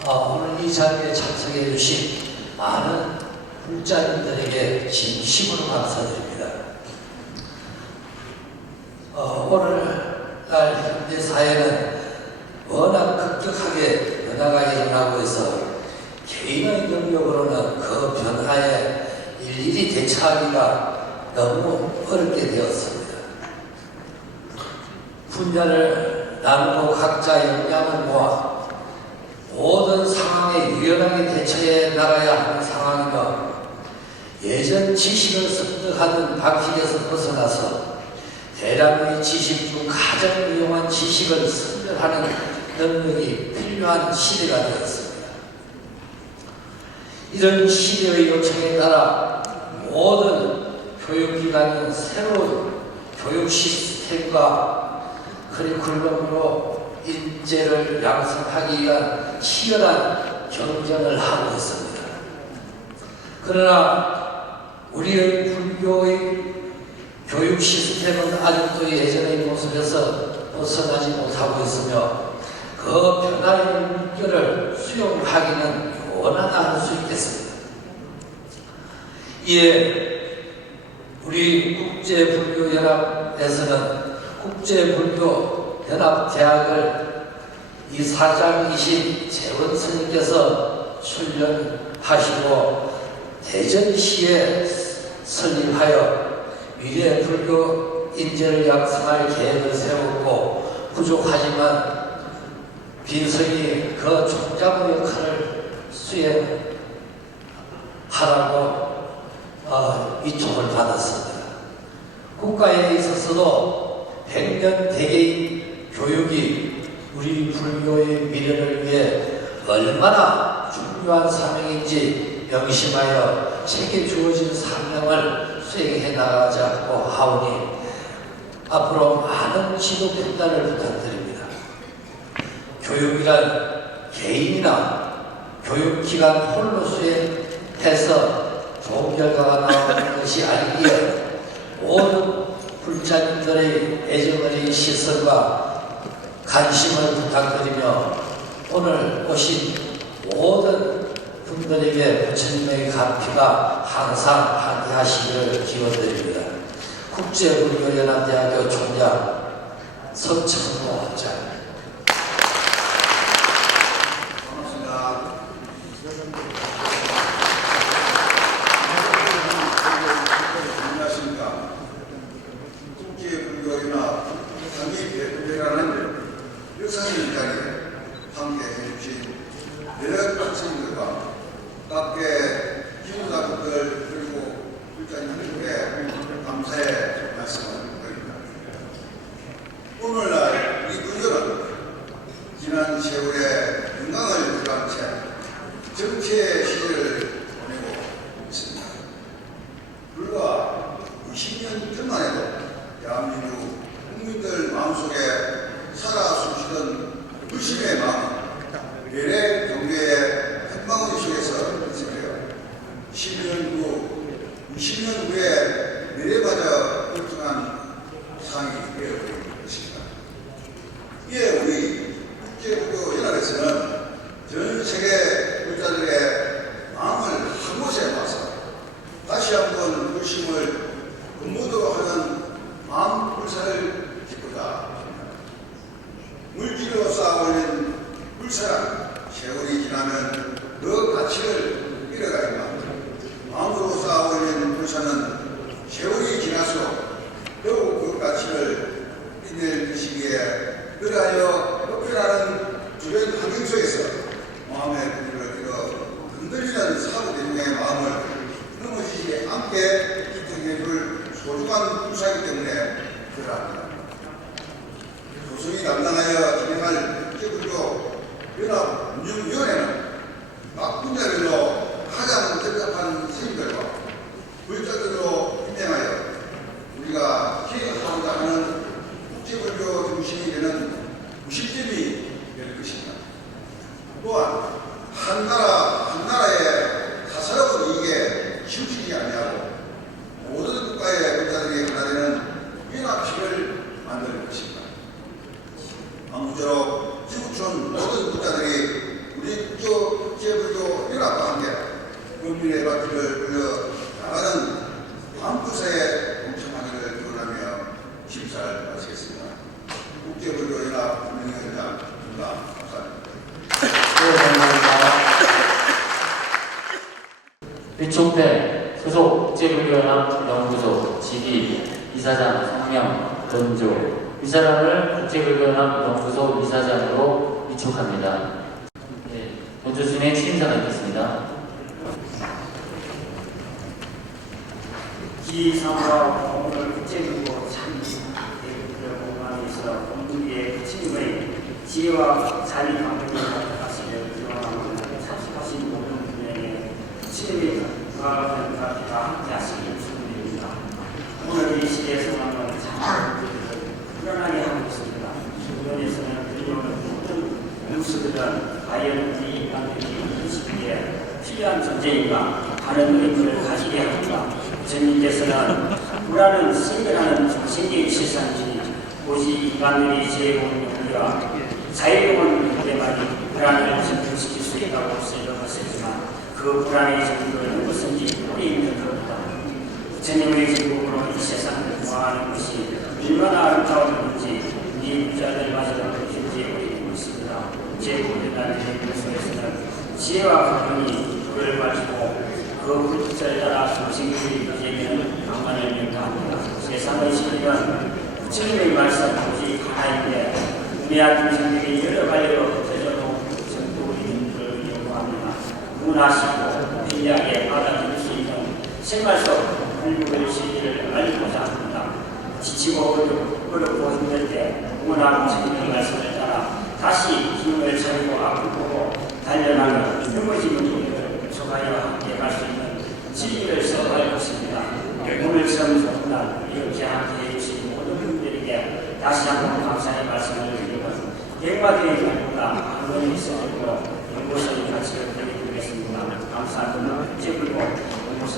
오늘 이 자리에 참석해 주신 많은 불자님들에게 진심으로 감사드립니다. 오늘날 현대사회는 워낙 급격하게 변화가 일어나고 있어 개인의 능력으로는 그 변화에 일일이 대처하기가 너무 어렵게 되었습니다. 분야를 나누고 각자 역량을 모아 모든 상황에 유연하게 대처해 나가야 하는 상황이며 예전 지식을 습득하는 방식에서 벗어나서 대량의 지식 중 가장 유용한 지식을 선별하는 능력이 필요한 시대가 되었습니다. 이런 시대의 요청에 따라 모든 교육기관은 새로운 교육 시스템과 커리큘럼으로 인재를 양성하기 위한 치열한 경쟁을 하고 있습니다. 그러나 우리의 불교의 교육 시스템은 아직도 예전의 모습에서 벗어나지 못하고 있으며 그 변화의 물결을 수용하기는 원하나 할 수 있겠습니다. 이에 우리 국제불교연합에서는 국제불교연합대학을 이사장이신 재원 스님께서 출연하시고 대전시에 설립하여 미래 불교 인재를 양성할 계획을 세웠고 부족하지만 빈성이 그 총장의 역할을 수행하라고 위촉을 받았습니다. 국가에 있어서도 100년 대개인 교육이 우리 불교의 미래를 위해 얼마나 중요한 사명인지 명심하여 책에 주어진 사명을 수행해 나가자고 하오니 앞으로 많은 지도 편단을 부탁드립니다. 교육이란 개인이나 교육기관 홀로 수행해서 좋은 결과가 나오는 것이 아니기에 모든 불자님들의 애정어린 시선과 관심을 부탁드리며 오늘 오신 모든 분들에게 부처님의 감피가 항상 함께하시기를 기원드립니다. 국제불교연합대학교 총장 석천호 원장. 안녕하십니까. 국제불교연합 상임대표라는 역사적인 자리에 함께해 주신 여러 학생들과 각계 기후가족들 그리고 불자님들께 감사의 말씀을 드립니다. 오늘날 이 불교는 지난 세월의 영광을 부여한 채 정치의 시대를 보내고 있습니다. 불과 20년 전만 해도 대한민국 국민들 마음속에 살아 숨쉬던 불신의 마음, 미래 경계의 한방의식에서 인식되어 20년 후에 미래마저 결정한 상황이 되어버린 것입니다. 이에 우리 국제불교연합에서는 불쌍한 세월이 지나면 그 가치를 잃어가지만 마음으로 쌓아올린 부산은 세월이 지날수록 더욱 그 가치를 빛낼 것이기에 그리하여 흡혈하는 주변 환경 속에서 마음의 분위기를 잃어 흔들리는 사고 대중의 마음을 넘어지지 않게 지켜줄 소중한 부사이기 때문에 그러합니다. 조선이 담당하여 진행할 국제구조 연합운영위원회는 각 분야별로 가장 적합한 선임들과 불자들로 임명하여 우리가 기획하고자 하는 국제구조 중심이 되는 무실점이 될 것입니다. 또한 한 나라의 가사로운 이익에 치우치지 아니하고 모든 국가의 국가들이 하나 되는 연합식을 만들 것입니다. 아무쪼록 지구촌 모든 국가들이 우리 국제구조 연합과 함께 국민의 바퀴를 불려 나가는 한국사에 동참하기를 기원하며 심사를 마치겠습니다. 국제구조 연합 운영위원장 감사합니다. 네, 감사합니다. 위촉대 소속 국제불교연합 연구소 지기 이사장 성명 전조 이 사람을 국제불교연합 연구소 이사장으로 위촉합니다. 네, 본조순의 취임사가 있겠습니다. 기3과 오늘 국제불교 참여를 공간에서 공동의 부처님의 지혜와 자비 강력을 가지시기를 기원하는 참석하신 모든 분에게 부처님의 건강과 다 함께하시기 축원드립니다. 오늘 이 시대에 성함은 참 불안하게 하고 있습니다. 주변에서는 그리고는 모든 뉴스들은 과연 우리 인간들이 이 시기에 필요한 존재인가 하는 의문을 가지게 합니다. 부처님께서는 불안은 생겨나는 정신적인 실상이지 오직 인간들이 제공한 용기와 자유로운 문제만이 불안을 증폭시킬 수 있다고 설명하셨지만 그 불안의 정도는 무엇인지 뿌리 있는 것이다. 부처님의 제공으로 이 세상을 구하는 것이 얼마나 아름다웠는지 이 부자들마저도 느끼지 우리는 있습니다. 제공된다는 속에서는 지혜와 가능이 불을 가지고 그 불빛을 따라 중심들이 이제는 강만을 명도합니다. 세상의 진리는 부처님의 말씀 오직 하나인데 우리와 중심들이 여러 갈래로 흩어져도 전부 우리를 연구합니다. 문화시고 편리하게 받아들일 수 있는 생활 속 불국의 시기를 알고자 합니다. 지치고 어렵고 힘들 때 문화 부처님의 말씀을 따라 다시 힘을 차리고 앞을 보고 달려나는 넘어지는 일을 조가여 함께 갈 수 있는 지혜를 써갈 것입니다. 오늘 처음 날 이렇게 함께 해주신 모든 분들에게 다시 한번 감사의 말씀을 드리고 백마들의 결과가 한번에 있어지고 연구소의 가치를 드리겠습니다. 감사합니다. 국제불교 연구소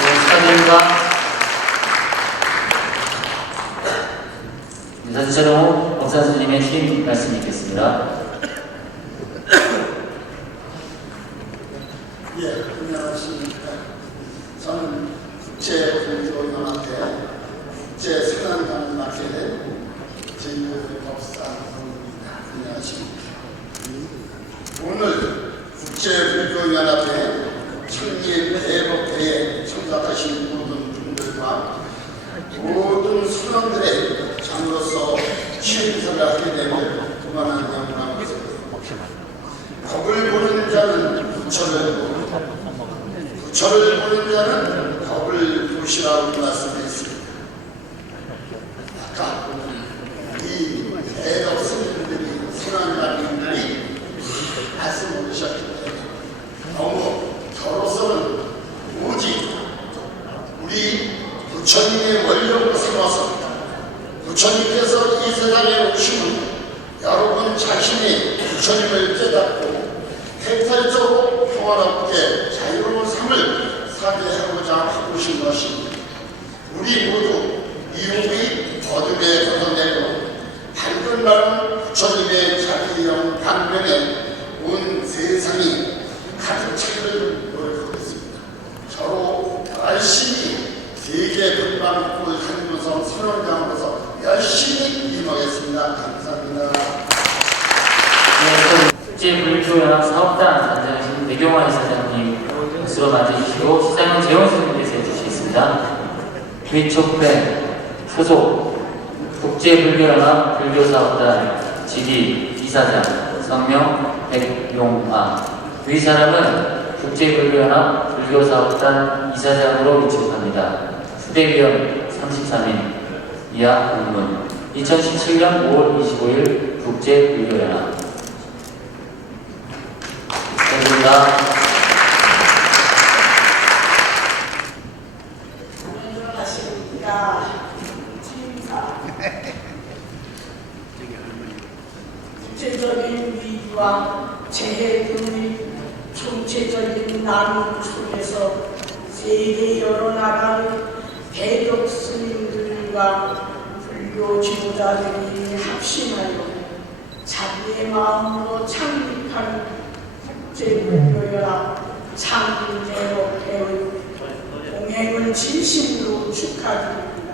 축하드립니다. 인사주차로 법사 스님의 취임 말씀 있겠습니다. 예, 안녕하십니까. 저는 국제불교연합회 국제선언관을 맡게 된 진구법사입니다. 안녕하십니까. 오늘 국제불교연합회 청일 대법회에 참석하신 모든 분들과 모든 수령들의 장로서 취임사를 하게 됨을 무한한 영광을 드립니다. 법을 보는 자는 부처를 보고 부처를 보는 자는 법을 보시라고 말씀했습니다. 아까 이 대덕 스님들이 선언가님들이 말씀을 주셨기 때문에 너무 저로서는 오직 우리 부처님의 원력으로 삼아서 부처님께서 이 세상에 오시면 여러분 자신이 부처님을 깨닫고 획달적으로 평화롭게 자유로운 삶을 살게 하고자 하신 것입니다. 우리 모두 미움이 어둠에 걷어내고 밝은 마음 부처님의 자기영 방면에 온 세상이 가득 차기를 노력하고 있습니다. 저로 열심히 세계 분방을 하면서 선언장으로서 열심히 임하겠습니다. 감사합니다. 국제불교연합 사업단 단장이신 배경환 이사장님 박수로 맞이해주시고 시장은 재원수님께서 해주시겠습니다. 위촉팬 소속 국제불교연합 불교사업단 직위 이사장 성명 백용아. 위 사람은 국제불교연합 불교사업단 이사장으로 위촉합니다. 수대위원 33인 이하문문 2017년 5월 25일 국제불교연합. 감사합니다. 안녕하십니까. 진사. 국제적인 위기와 재해 등의 총체적인 난국 속에서 세계 여러 나라의 대적 스님들과 불교 지도자들이 합심하여 자기의 마음으로 창립한 국제불교연합 창립대회의 동행을 진심으로 축하드립니다.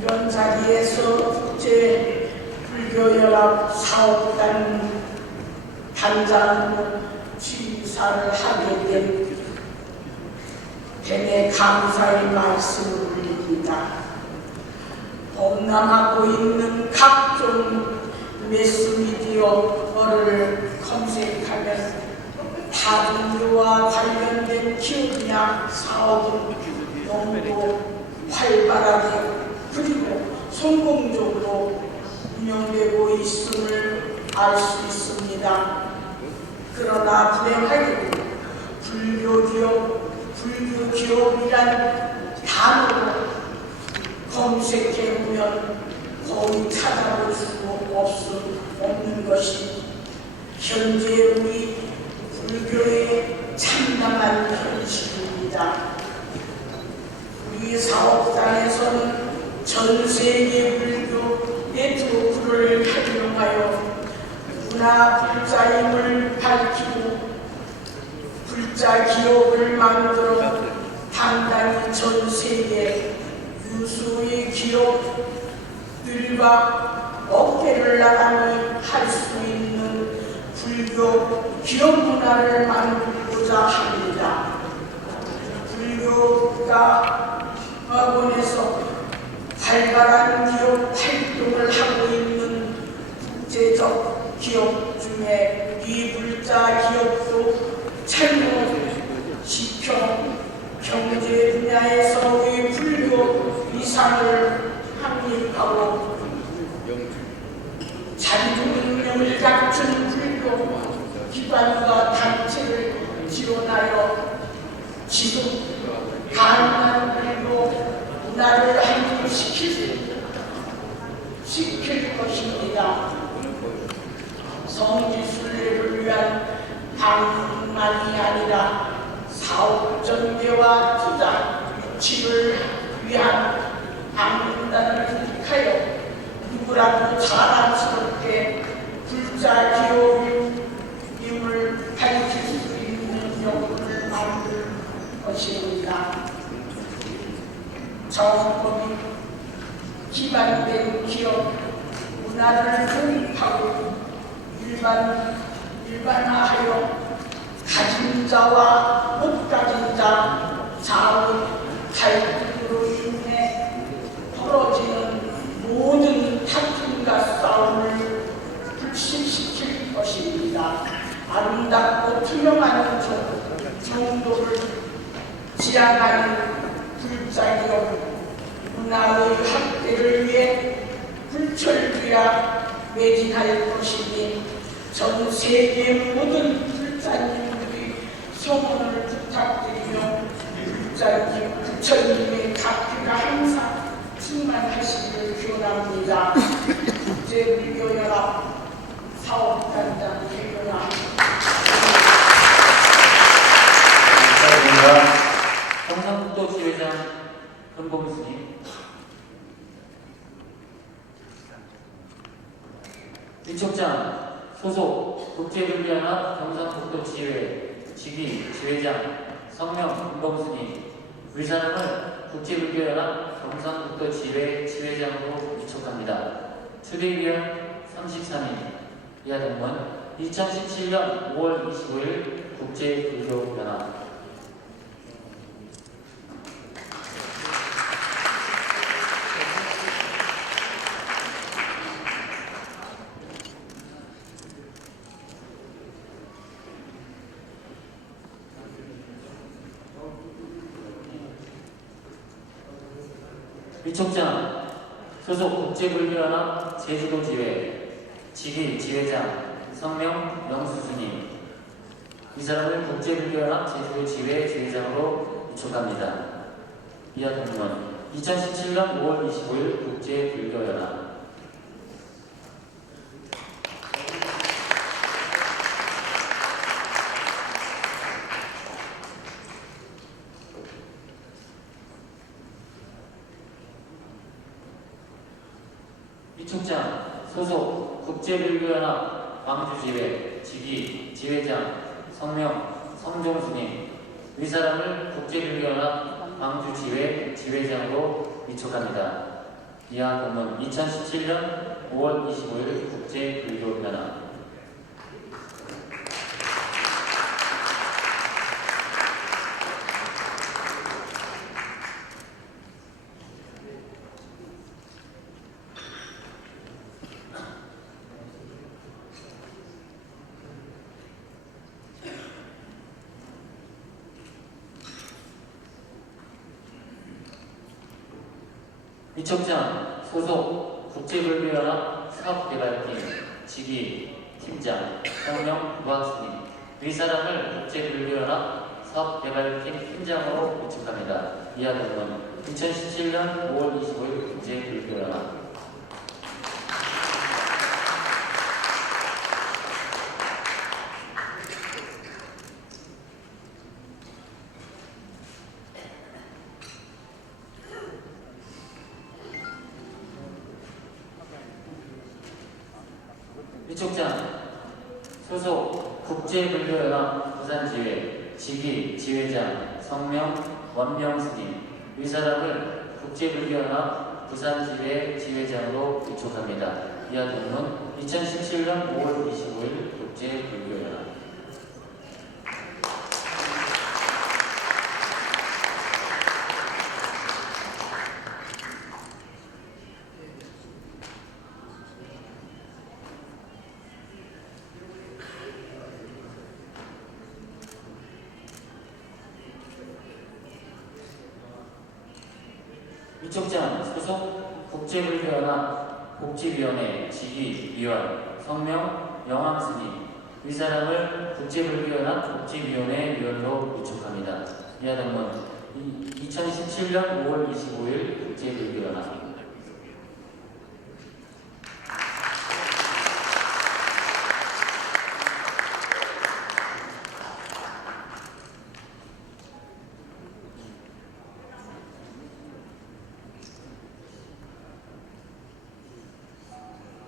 이런 자리에서 국제불교연합 사업단 단장으로 취사를 하게 됨에 감사의 말씀을 드립니다. 범람하고 있는 각종 매스미디어를 검색하면 다중교와 관련된 기업이나 사업은 너무도 활발하게 그리고 성공적으로 운영되고 있음을 알 수 있습니다. 그러나 불행하게도 불교기업이란 단어로 검색해보면 거의 찾아볼 수 없는 것이 현재 우리 불교의 참담한 현실입니다. 우리 사업단에서는 전 세계 불교 네트워크를 활용하여 문화 불자임을 밝히고 불자 기업을 만들어 당당히 전 세계 유수의 기업들과 어깨를 나란히 할 수 있는 불교 기업 문화를 만들고자 합니다. 불교학원에서 활발한 기업 활동을 하고 있는 국제적 기업 중에 미불자 기업도 참여시켜 경제 분야에서의 불교 이상을 확립하고 자주운영을 갖춘 불교 기관과 단체를 지원하여 지속 가능한 불교 문화를 확립시킬 것입니다. 성지순례를 위한 방문만이 아니라 사업 전개와 투자, 유치를 위한 방문단을 조직하여 누구라도 자랑스럽게 불자 기업임을 밝힐 수 있는 여건을 만들 것입니다. 정법이 기반된 기업 문화를 도입하고 일반화하여 가진 자와 못 가진 자 자의 갈등으로 인해 벌어지는 모든 다툼과 싸움을 불식시킬 것입니다. 아름답고 투명한 정도를 지향하는 불자기업 문화의 확대를 위해 불철주야 매진할 것이니 전 세계 모든 불자님들이 성원을 부탁드리며 부처님의 각기가 항상 충만하시기를 기원합니다. 국제불교연합 사업단장 배경아. 감사합니다. 경상북도 지회장 금봉수님. 위촉장 소속 국제불교연합 경상북도 지회 직위 지회장 성명 금봉수님. 위사람은 국제불교연합 경상북도 지회 지회장으로 위촉합니다. 추대위원 33인 이하 동문 2017년 5월 25일 국제불교연합. 위촉장 소속 국제불교연합 제주도지회 직위 지회장 성명 영수스님, 이 사람을 국제불교연합 제주도지회 지회장으로 위촉합니다. 이하 동문 2017년 5월 25일 국제불교연합. 위촉장 소속 국제불교연합 광주지회 직위 지회장 성명 성종수님, 위 사람을 국제불교연합 광주지회 지회장으로 위촉합니다. 이하 동문 2017년 5월 25일 국제불교연합. 위촉장 소속 국제불교연합 사업개발팀 직위 팀장 성명 무학스님, 위 사람을 국제불교연합 사업개발팀 팀장으로 위촉합니다. 이하 동문 2017년 5월 25일 국제불교연합. 위촉장 소속 국제불교연합 부산지회 직위 지회장 성명 원명스님, 위 사람을 국제불교연합 부산지회 지회장으로 위촉합니다. 이하 동문 2017년 5월 25일 국제불교연합. 위촉장 소속 국제불교연합 복지위원회 직위위원 성명 영왕스님, 위 사람을 국제불교연합 복지위원회 위원으로 위촉합니다. 이하 동문 2017년 5월 25일 국제불교연합.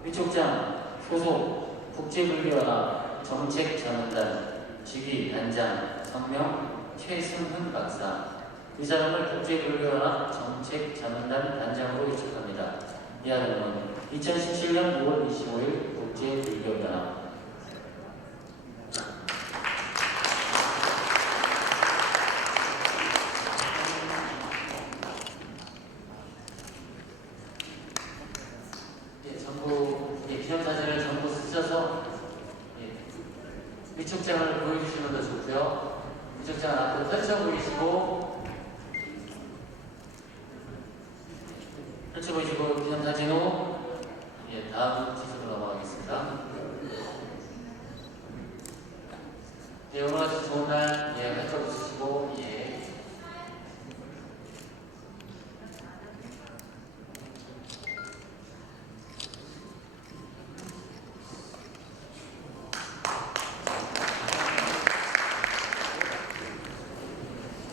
위촉장 소속 국제불교연합 정책전원단 직위 단장 성명 최승훈 박사, 이 사람을 국제불교연합 정책전원단 단장으로 위촉합니다. 이하 동문 2017년 5월 25일 국제불교연합. 기념사진을 전부 쓰셔서 위촉장을 보여주시면 더 좋고요. 위촉장 앞으로 펼쳐 보이시고 기념사진 후 다음 지수로 넘어가겠습니다. 오늘 아주 좋은 날 펼쳐 보시고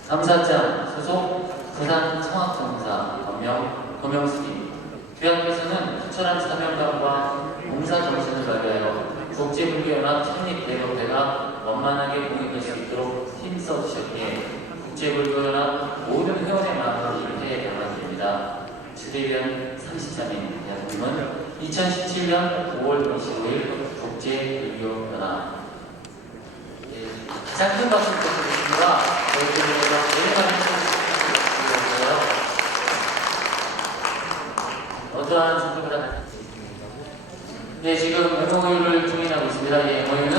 감사장 소속 부산 청학정사 법명 도명수님, 교양께서는 투철한 사명감과 봉사정신을 발휘하여 국제불교연합 창립대법회가 원만하게 공익될 수 있도록 힘써주셨기에 국제불교연합 모든 회원의 마음을 위해 영광드립니다. 주대위원 33인 대한민국은 2017년 5월 25일 국제 국제불교연합. 예, 가장 큰 박수 부탁드리겠습니다. 저희들에서 제일 많이 해주셨어요. 어떠한 선수보다 네, 지금 MOU를 추진하고 있습니다. 이 MOU는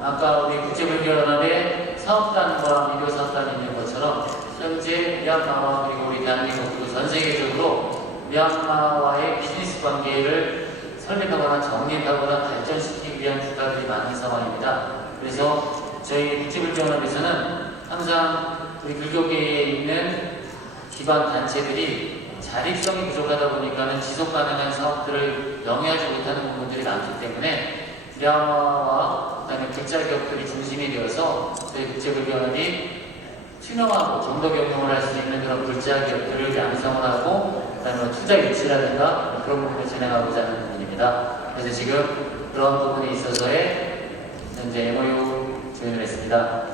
아까 우리 국제불교연합의 사업단과 미디어 사업단이 있는 것처럼 현재 미얀마와 그리고 우리 대한민국 그리고 전 세계적으로 미얀마와의 비즈니스 관계를 설립하거나 정립하거나 발전시키기 위한 국가들이 많은 상황입니다. 그래서 저희 국제불교연합에서는 항상 우리 불교계에 있는 기반 단체들이 자립성이 부족하다 보니까는 지속 가능한 사업들을 영위하지 못하는 부분들이 많기 때문에 미얀마와 그다음에 글자 기업들이 중심이 되어서 저희 국제불교연합이 투명하고 정도 경영을 할 수 있는 그런 글자 기업들을 양성을 하고 그다음에 투자 유치라든가 그런 부분을 진행하고자 하는 부분입니다. 그래서 지금 그런 부분에 있어서의 현재 MOU 조인을 했습니다.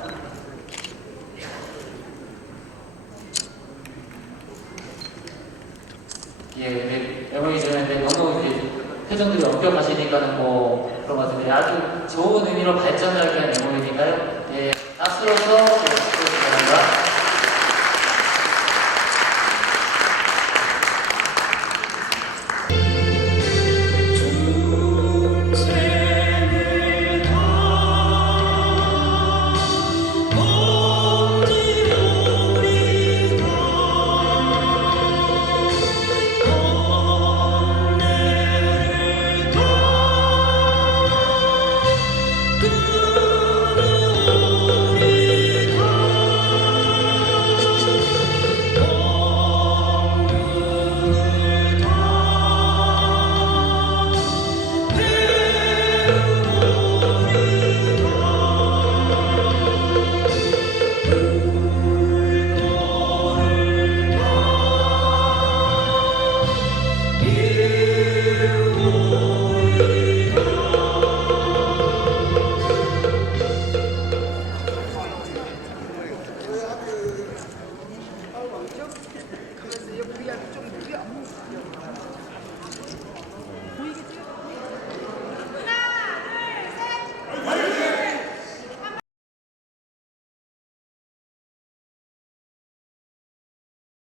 예, 근데 MOU 조인인데 너무 이제 표정들이 엄격하시니까는 뭐 그런 것 같은데 아주 좋은 의미로 발전을 하기 위한 MOU니까요. 예, 앞서서 바랍니다.